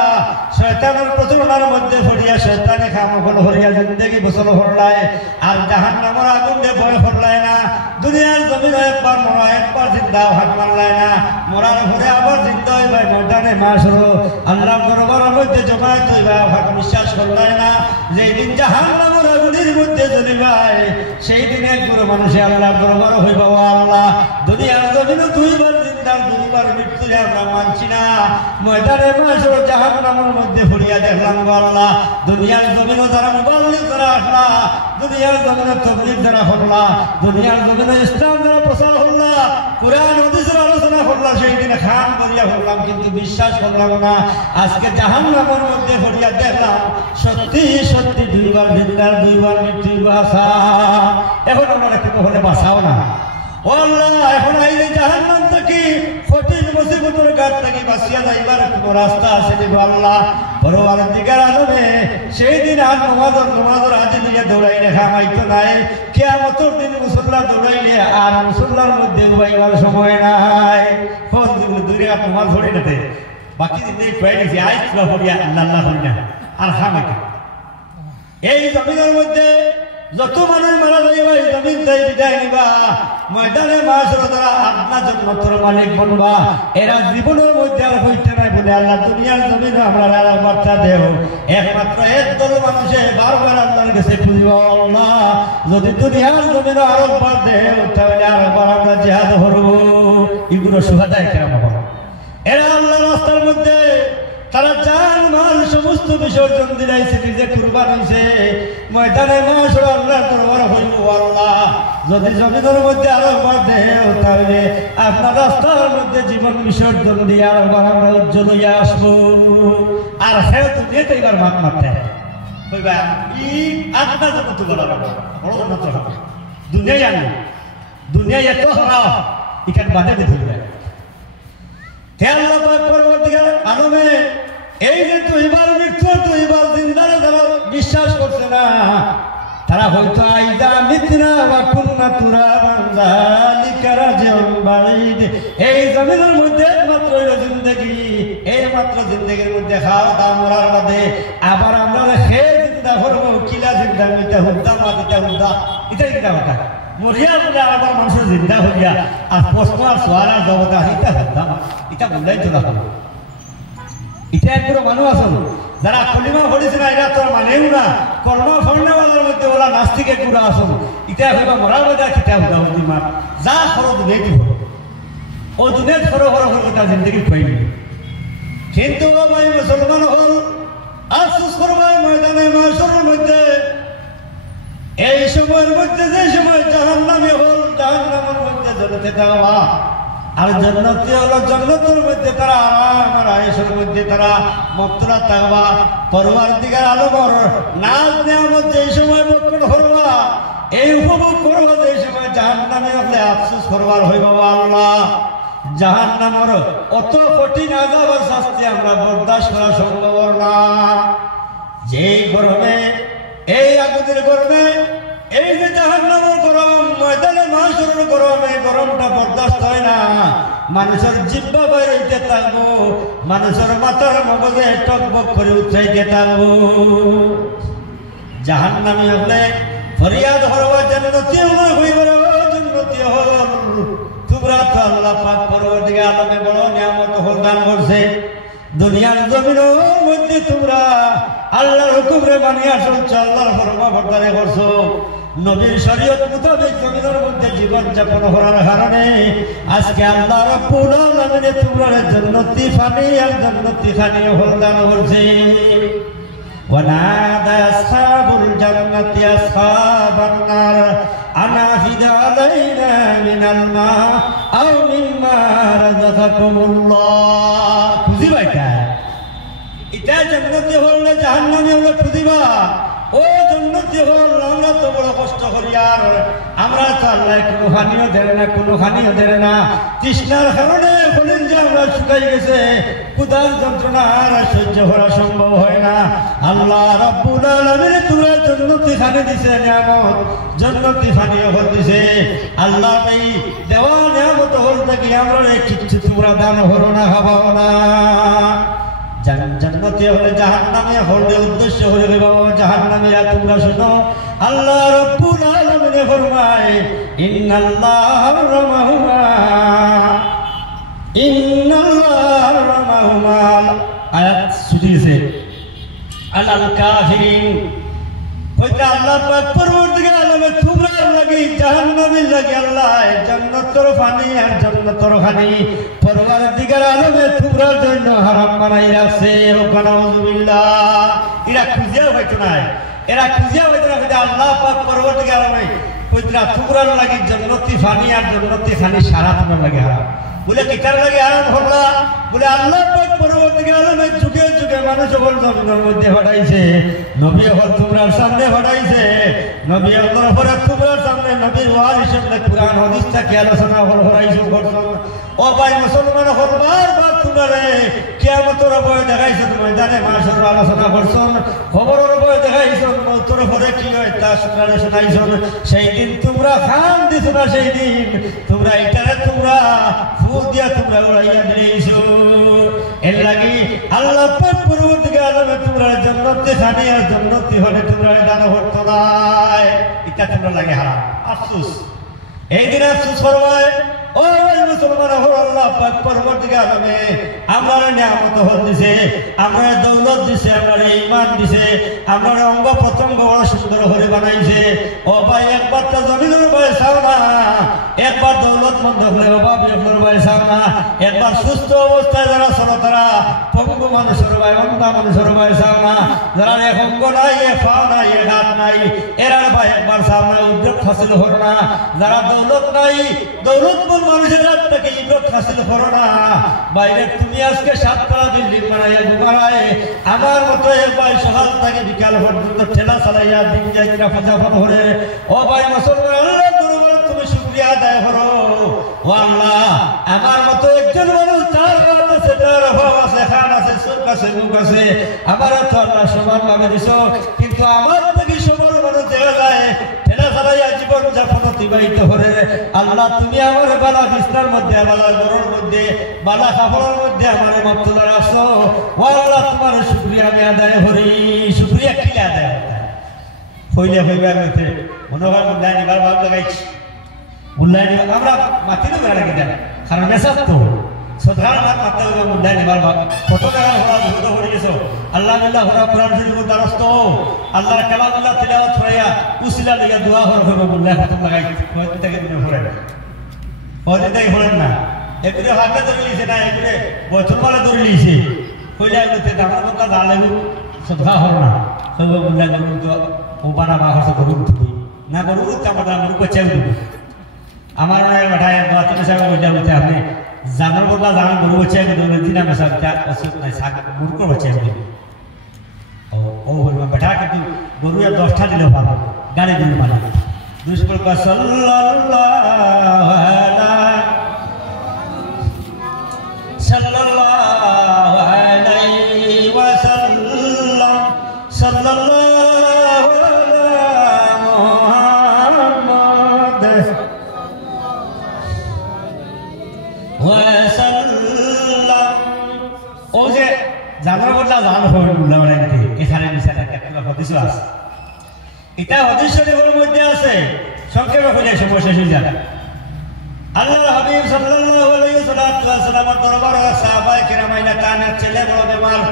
শয়তানের প্রচলনের মধ্যে পড়িয়া শয়তানে খামখল হরিয়া জিন্দেগি গোসল হরলায় আর জাহান্নামের আগুনে ভয় হরলায় না দুনিয়ার জমিনে একবার মরা একবার জিন্দা হাত মারলায় না মরার পরে আবার জিন্দা হইবা ময়দানে মাসর আল্লাহর দরবারের মধ্যে জমায়েত হইবা হাত বিশ্বাস করলায় না যেই দিন জাহান্নামের আগুনের মধ্যে জ্বলিবাই সেই দিনে একবার মানুষে আল্লাহর দরবার হইবা ও আল্লাহ দুনিয়ার জমিনে দুইবার জিন্দা দুইবার মৃত্যু আমরা মানছি না ময়দানে মাসর জাহান্নামের মধ্যে পড়িয়া দেখলাম আল্লাহ দুনিয়ার জমিনে যারা মুবাল্লিগ যারা আসলা দুনিয়ার জমিনে তাবলীগ যারা হল্লা দুনিয়ার জমিনে ইসলাম যারা প্রচার হল্লা কুরআন হাদিসের আলোচনা হল্লা সেই দিনে খান করিয়া হল্লাম কিন্তু বিশ্বাস করলাম না আজকে জাহান্নামের মধ্যে পড়িয়া দেখলাম সত্যি সত্যি দুইবার জিন্দা দুইবার মৃত্যু বাসা এখন আমরা একটু হলে বাঁচাও না ও আল্লাহ এখন আইলে জাহান্নাম থেকে কঠিন মুসিবতের ঘাট থেকে বাঁচিয়া যাইবার কোনো রাস্তা আছে দিব আল্লাহ পরওয়ারদিগার আলমে সেই দিন আর নমাজের আজ নিয়ে দৌড়াইলে খামাইতো নাই কিয়ামতের দিন মুসল্লা দৌড়াইলে আর মুসল্লার মধ্যে উবাইবার সময় নাই কোন দিন দূরে তোমার ধরে নাতে বাকি দিন কয়ে গেছি আজ তুলা পড়িয়া আল্লাহ আল্লাহ করি না আর খামাইকে এই জমিনের মধ্যে যত মানুষ মারা যাইবা এই জমিন তাই বিদায় নিবা ময়দানে মাসর তারা আপনার জন্নতের মালিক বনবা এরা জীবনের মধ্যে আর হইতে নাই বলে আল্লাহ দুনিয়ার জমিনে আমরা আর বার্তা দেও একমাত্র একদল মানুষে বারবার আল্লাহর কাছে খুঁজিব আল্লাহ যদি দুনিয়ার জমিনে আরো বার দেও তাহলে আরেকবার আমরা জিহাদ করব এগুলো সুহাদায় কেমন হবে এরা আল্লাহর রাস্তার মধ্যে তারা জান মাল সমস্ত বিসর্জন দিলাইছে নিজে কুরবান হইছে ময়দানে মাসর আল্লাহর দরবার হইব আল্লাহ যদি জমিনের মধ্যে আরো বার দেও তাহলে আপনার রাস্তার মধ্যে জীবন বিসর্জন দিয়ে আরেকবার আমরা উজ্জ্বল হইয়া আসবো আর হ্যাঁ তুমি তো এবার মাত মারতে হইবা ই আপনার জন্য তো বলা বড় জন্য তো হবে দুনিয়ায় আনি দুনিয়ায় এত হারাও এখানে বাধা দিতে হবে আলমে এই যে দুইবার মৃত্যু দুইবার জিন্দারে যারা বিশ্বাস করছে না তারা হয়তো আইদা মিথনা বা কুন্না তুরাবান যালিকা রাজিউন বাঈদ এই জমিনের মধ্যে একমাত্র জিন্দেগি এই মাত্র জিন্দেগির মধ্যে খাওয়া দাওয়া মরার বাদে আবার আমরা খেয়ে জিন্দা করবো কিলা জিন্দা মিটা হুদ্দা মাটিটা হুদ্দা এটাই কিনা কথা মরিয়া বলে আবার মানুষের জিন্দা হইয়া আর প্রশ্ন আর সোয়ালা জগতা এটা হুদ্দা এটা বললেই তো রাখো এটা একগুলো মানুষ আসল যারা কলিমা পড়েছে না এটা তোর মানেও না কর্মা ফর্ণাওয়ালার মধ্যে ওরা নাস্তিক একগুলো আসল এটা হইবা মরার বাজার খিতা হুদা হুদিমা যা খরচ দুনিয়াটি হল ও দুনিয়ার খরচ হল তা জিন্দগি পাইনি কিন্তু ভাই মুসলমান হল আফসোস করবাই ময়দানে মাশরের মধ্যে এই সময়ের মধ্যে যে সময় জাহান্নামে হল জাহান্নামের মধ্যে জ্বলতে দেওয়া আর জান্নাতি হলো জান্নাতের মধ্যে তারা আরাম আর আয়েশের মধ্যে তারা মুক্তরা থাকবা পরবর্তীকার আলমর নাজ নিয়ামত যেই সময় ভক্ষণ করবা এই উপভোগ করবা যেই সময় জাহান্নামে হলে আফসোস করবার হইব আল্লাহ জাহান্নামের অত কঠিন আযাব আর শাস্তি আমরা বরদাস্ত করা সম্ভব না। যেই গরমে এই আগুনের গরমে এই যে জাহান্নামের গরম ময়দানে মাশরের গরম এই গরমটা বরদাস্ত হয় না। মানুষের জিহ্বা বাইরে থাকবো মানুষের মাথার মগজে টকবক করে উঠাইতে থাকবো। জাহান্নামী হলে ফরিয়াদ হরবা জান্নাতি হইবার জান্নাতি হল তোমরা তো আল্লাহ পাক পরবর্তীকার আলমে বড় নিয়ামত দান করছে। দুনিয়ার জমিনের মধ্যে তোমরা আল্লাহর হুকুমে মানিয়া চলছো আল্লাহর ফরমা বর্তানে করছো নবীর শরীয়ত মোতাবেক জমিনের মধ্যে জীবন যাপন করার কারণে আজকে আল্লাহ রাব্বুল আলামিন তোমরা জান্নাতি ফানি আর জান্নাতি খানি দান করছে। ونادى أصحاب الجنة أصحاب النار أن أفيض علينا من الماء أو مما رزقكم الله খুঁজিবা এটা জান্নাতি হল জাহান্নামী হল খুঁজিবা ও জান্নাতি হল আমরা তো বড় কষ্ট করি আর আমরা তো আল্লাহ কোনো হানিও দেন না কোনো হানিও দেন না তৃষ্ণার কারণে বলেন যে আমরা শুকাই গেছে ক্ষুধার যন্ত্রণা আর সহ্য করা সম্ভব হয় না। আল্লাহ রাব্বুল আলামিন তোমরা জান্নাতি খানি দিছে নিয়ামত জান্নাতি খানিও হল দিছে আল্লাহ এই দেওয়া নিয়ামত হল থেকে আমরা কিচ্ছু তোমরা দান হলো না খাবাও না। জান্নাতি হলে জাহান্নামে হলে উদ্দেশ্য হলে বাবা জাহান্নামীরা তোমরা শুনো আল্লাহ রাব্বুল আলামিন ফরমায় ইন্নাল্লাহা রাহমাহুমা আয়াত শুনিয়েছে আলাল কাফিরিন ওইটা আল্লাহ পাক পরবর্তীকার আলমে তোমরা লাগি জাহান্নামীর লাগি আল্লাহ জান্নাতের পানি আর জান্নাতের খানি পরবর্তীকার আলমে তোমরার জন্য হারাম বানাই রাখছে। নাউযুবিল্লাহ এরা খুঁজিয়া হইতো না এরা খুঁজিয়া হইতো না যে আল্লাহ পাক পরবর্তীকার আলমে কইতরা তোমরার লাগি জান্নাতি পানি আর জান্নাতি খানি সারা তোমার লাগি হারাম বলে কিতার লাগে হারাম হলা বলে আল্লাহ পাক পরবর্তীকার আলমে যুগে যুগে মানুষ হল জমিনের মধ্যে হটাইছে নবী হল তোমরার সামনে হটাইছে নবী আল্লাহর পরে তোমরার সামনে নবীর ওয়ারিস হিসেবে কুরআন হাদিস থেকে আলোচনা হল হরাইছো করছেন। ও ভাই মুসলমান হল বারবার তোমরা কিয়ামতের ভয় দেখাইছো ময়দানে মাশরের আলোচনা করছেন খবরের ভয় দেখাইছো মওতের পরে কি হয় তা শোনাইছো সেই দিন তোমরা খান দিছো না সেই দিন তোমরা এটারে তোমরা দিয়া তোমরা উড়াইয়া দিয়েছো এর লাগি আল্লাহ পাক পরবর্তীকার আলমে তোমরা জান্নাতে খানি আর জান্নাতি হলে তোমরা দান করতো না এটা তোমরা লাগে হারাম আফসোস এই দিন আফসোস করবাই ও মুসলমান হল আল্লাহ পাক পরবর্তীকার আলমে আমরা নিয়ামত হল দিছে আমরা দৌলত দিছে আমরা ঈমান দিছে আমরা অঙ্গ প্রত্যঙ্গ বড় সুন্দর করে বানাইছে। ও ভাই একবার তো জমিনের ভয় চাও না একবার দৌলত মন্দ হলে অভাব ভয় চাও না একবার সুস্থ অবস্থায় যারা চলো তারা পঙ্গু মানুষের ভয় অন্ধা মানুষের ভয় চাও না যারা এক অঙ্গ নাই এক পাও নাই এক হাত নাই এরার ভাই একবার চাও না উদ্যোগ হাসিল হল না যারা দৌলত নাই দৌলতপুর মানুষের থেকে ইজ্জত হাসিল করো না বাইরে তুমি আজকে 7 তলা বিল্ডিং বানাইয়া ঘুমারায় আমার মতো ভাই সকাল থেকে বিকাল পর্যন্ত ঠেলা চালাইয়া দিন যাইরা ফাজাফাত করে ও ভাই মুসলমান আল্লাহ দরবারে তুমি শুকরিয়া আদায় করো ও আল্লাহ আমার মতো একজন মানুষ তার আছে তার অভাব আছে খান আছে সুখ আছে মুখ আছে আমার তো আল্লাহ সবার ভাবে দিছো কিন্তু আমার থেকে সবার মানুষ দেখা যায় ঠেলা চালাইয়া জীবন যাপন অতিবাহিত করে আল্লাহ তুমি আমার বালা বিস্তার মধ্যে বালা ঘরের মধ্যে বালা খাবারের মধ্যে আমার মক্তলা রাখছো ও আল্লাহ তোমার শুকরিয়া আমি আদায় করি। শুকরিয়া কি আদায় হইলে হইবে আগে মনে হয় মূল্যায়ন এবার ভাব লাগাইছি মূল্যায়ন আমরা মাতিলে বেড়া লাগি দেন কারণ মেসাজ তো সাধারণ মাত্রা মূল্যায়ন এবার ভাব কত টাকা হওয়া যুদ্ধ করে গেছো আল্লাহ আল্লাহ হরা কোরআন শরীফ দ্বারস্থ আল্লাহর কালামুল্লাহ তিলাওয়াত করিয়া উসিলা লইয়া দোয়া হর হবে মূল্যায়ন খতম লাগাই কয়দিন থেকে দিনে পড়ে কয়দিন থেকে পড়েন না এগুলো হাতে ধরে লিয়েছে না এগুলো বছর মালে ধরে লিয়েছে কইলা এগুলোতে আমার কথা জানলে সদা হর না সব মূল্যায়ন তো ও বানা মা হসে গরু উঠবি না গরু উঠতে আমার গরু কচাই উঠবি আমার বাঠায় বাচ্চা সাহেব বলতে আপনি জানার বদলা জানার গরু হচ্ছে আমি দৌড়ে দিলাম ওষুধ নাই মূর্খ হচ্ছে আমি ও বলবো বেটা কিন্তু গরু 10টা দিলেও পারবো গাড়ি দিলে পারবো দুষ্কর সাল্লাল্লাহু আলাইহি ওয়াসাল্লাম সাল্লাল্লাহু আলা মুহাম্মদ ওয়াসাল্লাম ও যে জানার বদলা জান হইল এখানে মিশালে একটা হদিস আছে এটা হদিস শরীফের মধ্যে আছে সংক্ষেপে বলে সময় শেষ হয়ে যায় আল্লাহর হাবিব সাল্লাল্লাহু আলাইহি ওয়াসাল্লাম দরবারে সাহাবায়ে কিরাম আইনা তানের ছেলে বড় বেমার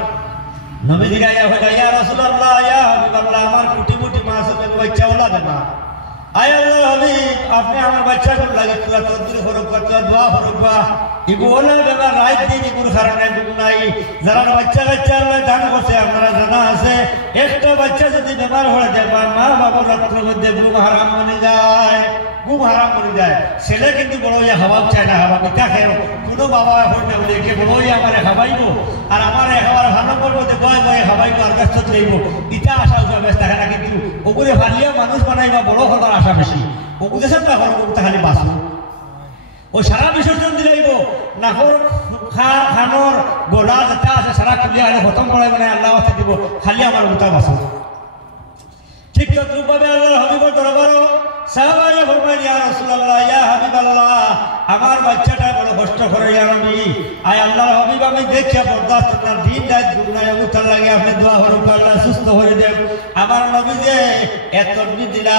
নবী জিগায়া হইল ইয়া রাসূলুল্লাহ ইয়া হাবিবাল্লাহ আমার কুটি কুটি মাস হবে বাচ্চা ওলা দেনা আয় আল্লাহর হাবিব আপনি আমার বাচ্চা কোন লাগে তোরা তদবির করো কত দোয়া করো ইগো ওলা বেমার রাত দিন ইগুর কারণে দুঃখ নাই যারা বাচ্চা বাচ্চা আল্লাহ দান করছে আপনারা জানা আছে একটা বাচ্চা যদি বেমার হয়ে যায় মা বাবার রাত্রের মধ্যে ঘুম হারাম মনে যায় ঘুম হারাম করে যায় ছেলে কিন্তু বড় হইয়া হাওয়াব চায় না হাওয়া মিঠা খেয়ে কোনো বাবা এখন না বলে কে বড় হইয়া আমার খাবাইবো আর আমার খাবার ভালো করবো যে বয় বয় খাবাইবো আর ব্যস্ত লইব ইটা আশা বেশ থাকে না কিন্তু ওগুলো ভালিয়া মানুষ বানাইবা বড় হবার আশা বেশি ওগুলো চেষ্টা করো খালি বাঁচবো ও সারা বিসর্জন দিলাইব নাহর খানোর গোলা যেটা আছে সারা খুলিয়া খতম করাই মানে আল্লাহ আছে দিব খালি আমার গোটা বাঁচো ঠিক তদ্রুপভাবে আল্লাহর হাবিবের দরবারও সাহাবায়ে ফরমাইলেন ইয়া রাসূলুল্লাহ ইয়া হাবিবাল্লাহ আমার বাচ্চাটা বড় কষ্ট করে ইয়া নবী আয় আল্লাহর হাবিব আমি দেখিয়া বরদাস্ত না দিন রাত গুনায় উঠার লাগে আপনি দোয়া করুন আল্লাহ সুস্থ করে দেন আমার নবী যে এত দিলা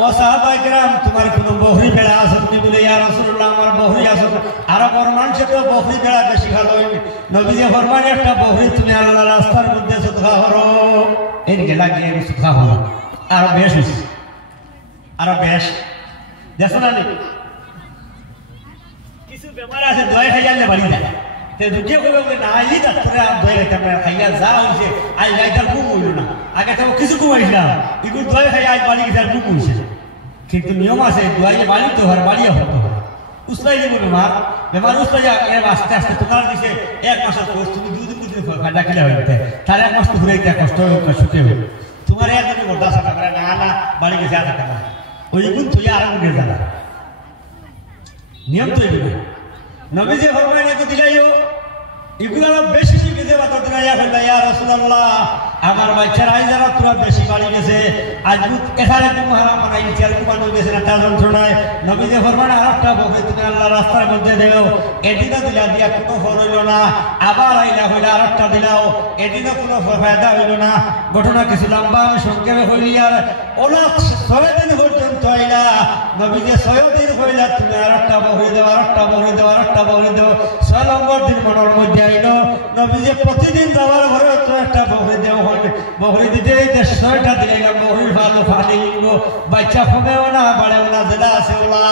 ও সাহাবায়ে কিরাম তোমার কোনো বহরি বেড়া আছে তুমি বলে ইয়া রাসূলুল্লাহ আমার বহরি আছে আর আমার মানুষে তো বহরি বেড়া বেশি ভালো নবী যে ফরমাইলেন একটা বহরি তুমি আল্লাহর রাস্তার মধ্যে সদকা করো এর গেলা গিয়ে সদকা করো আর বেশ আরো বেশ দেখো না কিছু বেমার আছে দয়া খাইয়া বাড়ি যায় দুটিয়ে কবে বলে না আইলি ডাক্তারে দয়া খাইতে আমরা খাইয়া যা হয়েছে আই গাইটার ঘুম হইল না আগে তো কিছু ঘুমাইছিলাম এগুলো দয়া খাইয়া আজ বাড়ি গেছে ঘুম হয়েছে কিন্তু নিয়ম আছে দোয়াইয়ে বাড়ি তো হয় বাড়িয়ে হতে হয় উসলাই দিব বেমার উসলাই আস্তে আস্তে তোমার দিছে 1 মাসের কোর্স তুমি 2 দিন খাজা খেলে হয়ে যেতে তার 1 মাস তো ঘুরে কষ্ট সুখে হবে তোমার একদিন বরদাস্ত করে না না বাড়ি গেছে আর টাকা ওই গুণ তুই আরাম করে যাবে নিয়ম তো এগুলো নবী যে ফরমাইলেন এগুলো দিলাইও এগুলো বেশি গেছে বা তোর দিলাইয়া ফেললা ইয়া রাসূলুল্লাহ আমার বাচ্চার আই যারা তোরা বেশি বাড়ি গেছে আজ এখানে তুমি হারাম বানাই দিচ্ছি আর কুমানো গেছে না তার যন্ত্রণায় নবী যে ফরমাইলেন আরেকটা বকে তুমি আল্লাহ রাস্তার মধ্যে দেও এদিকে দিলা দিয়া কোনো ফল হইল না আবার আইলা হইলে আরেকটা দিলাও এদিকে কোনো ফায়দা হইল না ঘটনা কিছু লম্বা সংক্ষেপে হইলি আর ওলা 6 দিন পর্যন্ত আইলা নবী যে 6 দিন হইলা তুমি আরেকটা বহরি দেও আরেকটা বহরি দেও আরেকটা বহরি দেও 6 নম্বর দিন মনের মধ্যে আইলো নবী যে প্রতিদিন যাওয়ার ঘরে তো একটা বহরি দেও বহরি দিতে 6টা দিলাইলাম বহরির ভালো ফালি বাচ্চা কমেও না বাড়েও না যেটা আছে ওলা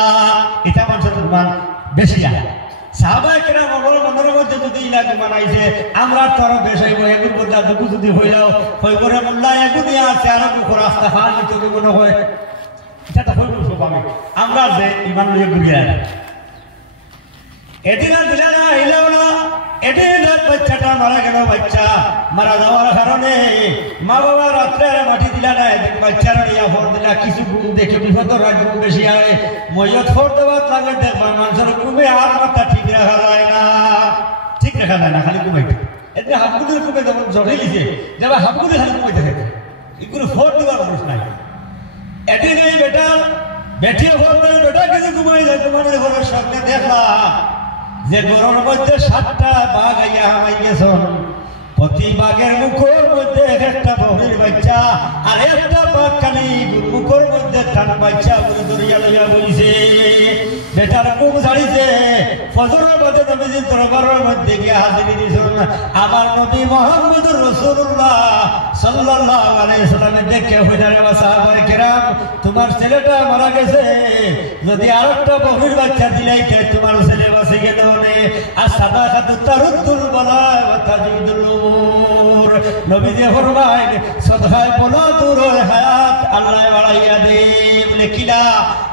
এটা মানুষের প্রমাণ বেশি যায় সাহাবায়ে কেরাম মনের মধ্যে যদি ইলাকে মানাইছে আমরা তো আরো বেশ হইব এগুর মধ্যে দুঃখ যদি হইলাও হই করে মোল্লা এগুলি আছে আর দুঃখ রাস্তা ফালি তুমি মনে হয় এটা তো হইব সব আমরা যে ইমান লইয়া ঘুরিয়ে এদিন আর দিলে না হইলেও না এদিন বাচ্চাটা মারা গেল বাচ্চা মারা যাওয়ার কারণে মা বাবা রাত্রে মাটি দিলা না এদিন বাচ্চার ইয়া ফোর দিলা কিছু ঘুম দেখে বিপদ রাত বেশি হয় ময়ত ফোর দেওয়ার লাগে দেখবা মানুষের ঘুমে আর মাথা ঠিক রাখা যায় না ঠিক রাখা যায় না খালি ঘুমাইতে এদিন হাফগুলির ঘুমে যেমন জড়ে লিখে যাবা হাফগুলি খালি ঘুমাইতে থাকে এগুলো ফোর দেওয়ার মানুষ নাই এদিন এই বেটা বেঠিয়ে ফোর দেবে বেটা কিছু ঘুমাই যায় তোমাদের ঘরের সামনে দেখলা যে গরুর মধ্যে 7টা বাঘ আইয়া হামাই গেছন প্রতি বাঘের মুখের মধ্যে একটা বহরির বাচ্চা আর একটা বাঘ খালি মুখের মধ্যে টান বাচ্চা বলে দরিয়া লইয়া বইছে বেটার মুখ ছাড়িছে ফজরের মধ্যে নবীজির দরবারের মধ্যে গিয়ে হাজিরি দিয়েছেন আমার নবী মুহাম্মদুর রাসূলুল্লাহ সাল্লাল্লাহু আলাইহি ওয়াসাল্লাম দেখে হইলারে সাহাবায়ে কেরাম তোমার ছেলেটা মারা গেছে যদি আরেকটা বহরির বাচ্চা দিলাইতে তোমার ছেলে বাঁচে গেল না আর সাদাকাতু তারুদ্দুল বালা ওয়া তাজিদুল উমুর নবীজি ফরমায় সাদকায়ে বলা দূর হায়াত আল্লাহ বাড়াইয়া দে বলে কিলা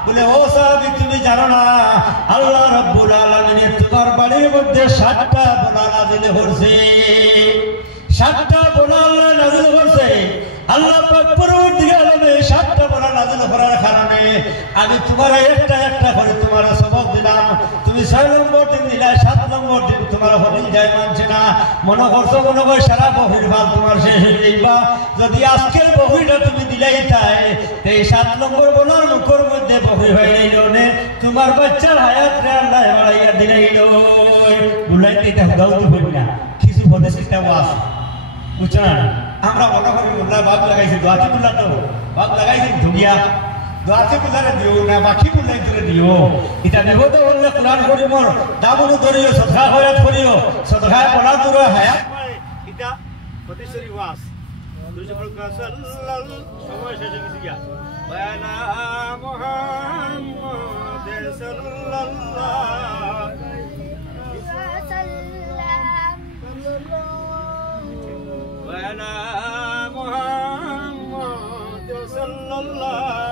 বলে ও সাহাবী তুমি জানো না আল্লাহ রাব্বুল আলামিন তোমার বাড়ির মধ্যে 7টা বোনা নাযিল করছে 7টা বোনা আল্লাহ নাযিল করছে আল্লাহ পাক পরবর্তীকালে আলমে 7টা বোনা নাযিল করার কারণে আমি তোমার একটা একটা করে তোমার সবক দিলাম তুমি 6 নম্বর দিন দিলা 7 নম্বর দিন তোমার হদিন যায় মানছে না মনে করছো মনে করে সারা বহির ভাগ তোমার শেষ হয়ে যাইবা যদি আজকের বহিটা তুমি দিলাই তাই এই 7 নম্বর বোনার মুখের মধ্যে বহি হয়ে যাইল নে তোমার বাচ্চার হায়াত রে আল্লাহ বাড়াইয়া দিলাইল বুলাইতে এটা দাউদ হই না কিছু হদে সেটা ওয়াজ বুঝছেন আমরা মনে করি মোল্লা বাপ লাগাইছি দোয়াতি মোল্লা তো বাপ লাগাইছি দুনিয়া দোয়াতি মোল্লারে দিও না বাকি মোল্লাই ধরে দিও এটা দেব তো বললে কোরআন করিমর দাবুন ধরিও সদকা হয়াত করিও সদকায় পড়া দূর হায়াত পায় এটা হদিসের ওয়াজ দুইশো সাল্লাল্লাহু সময় শেষে গেছে গিয়া ওয়ালা মুহাম্মদ সাল্লাল্লাহু وعلى محمد صلى الله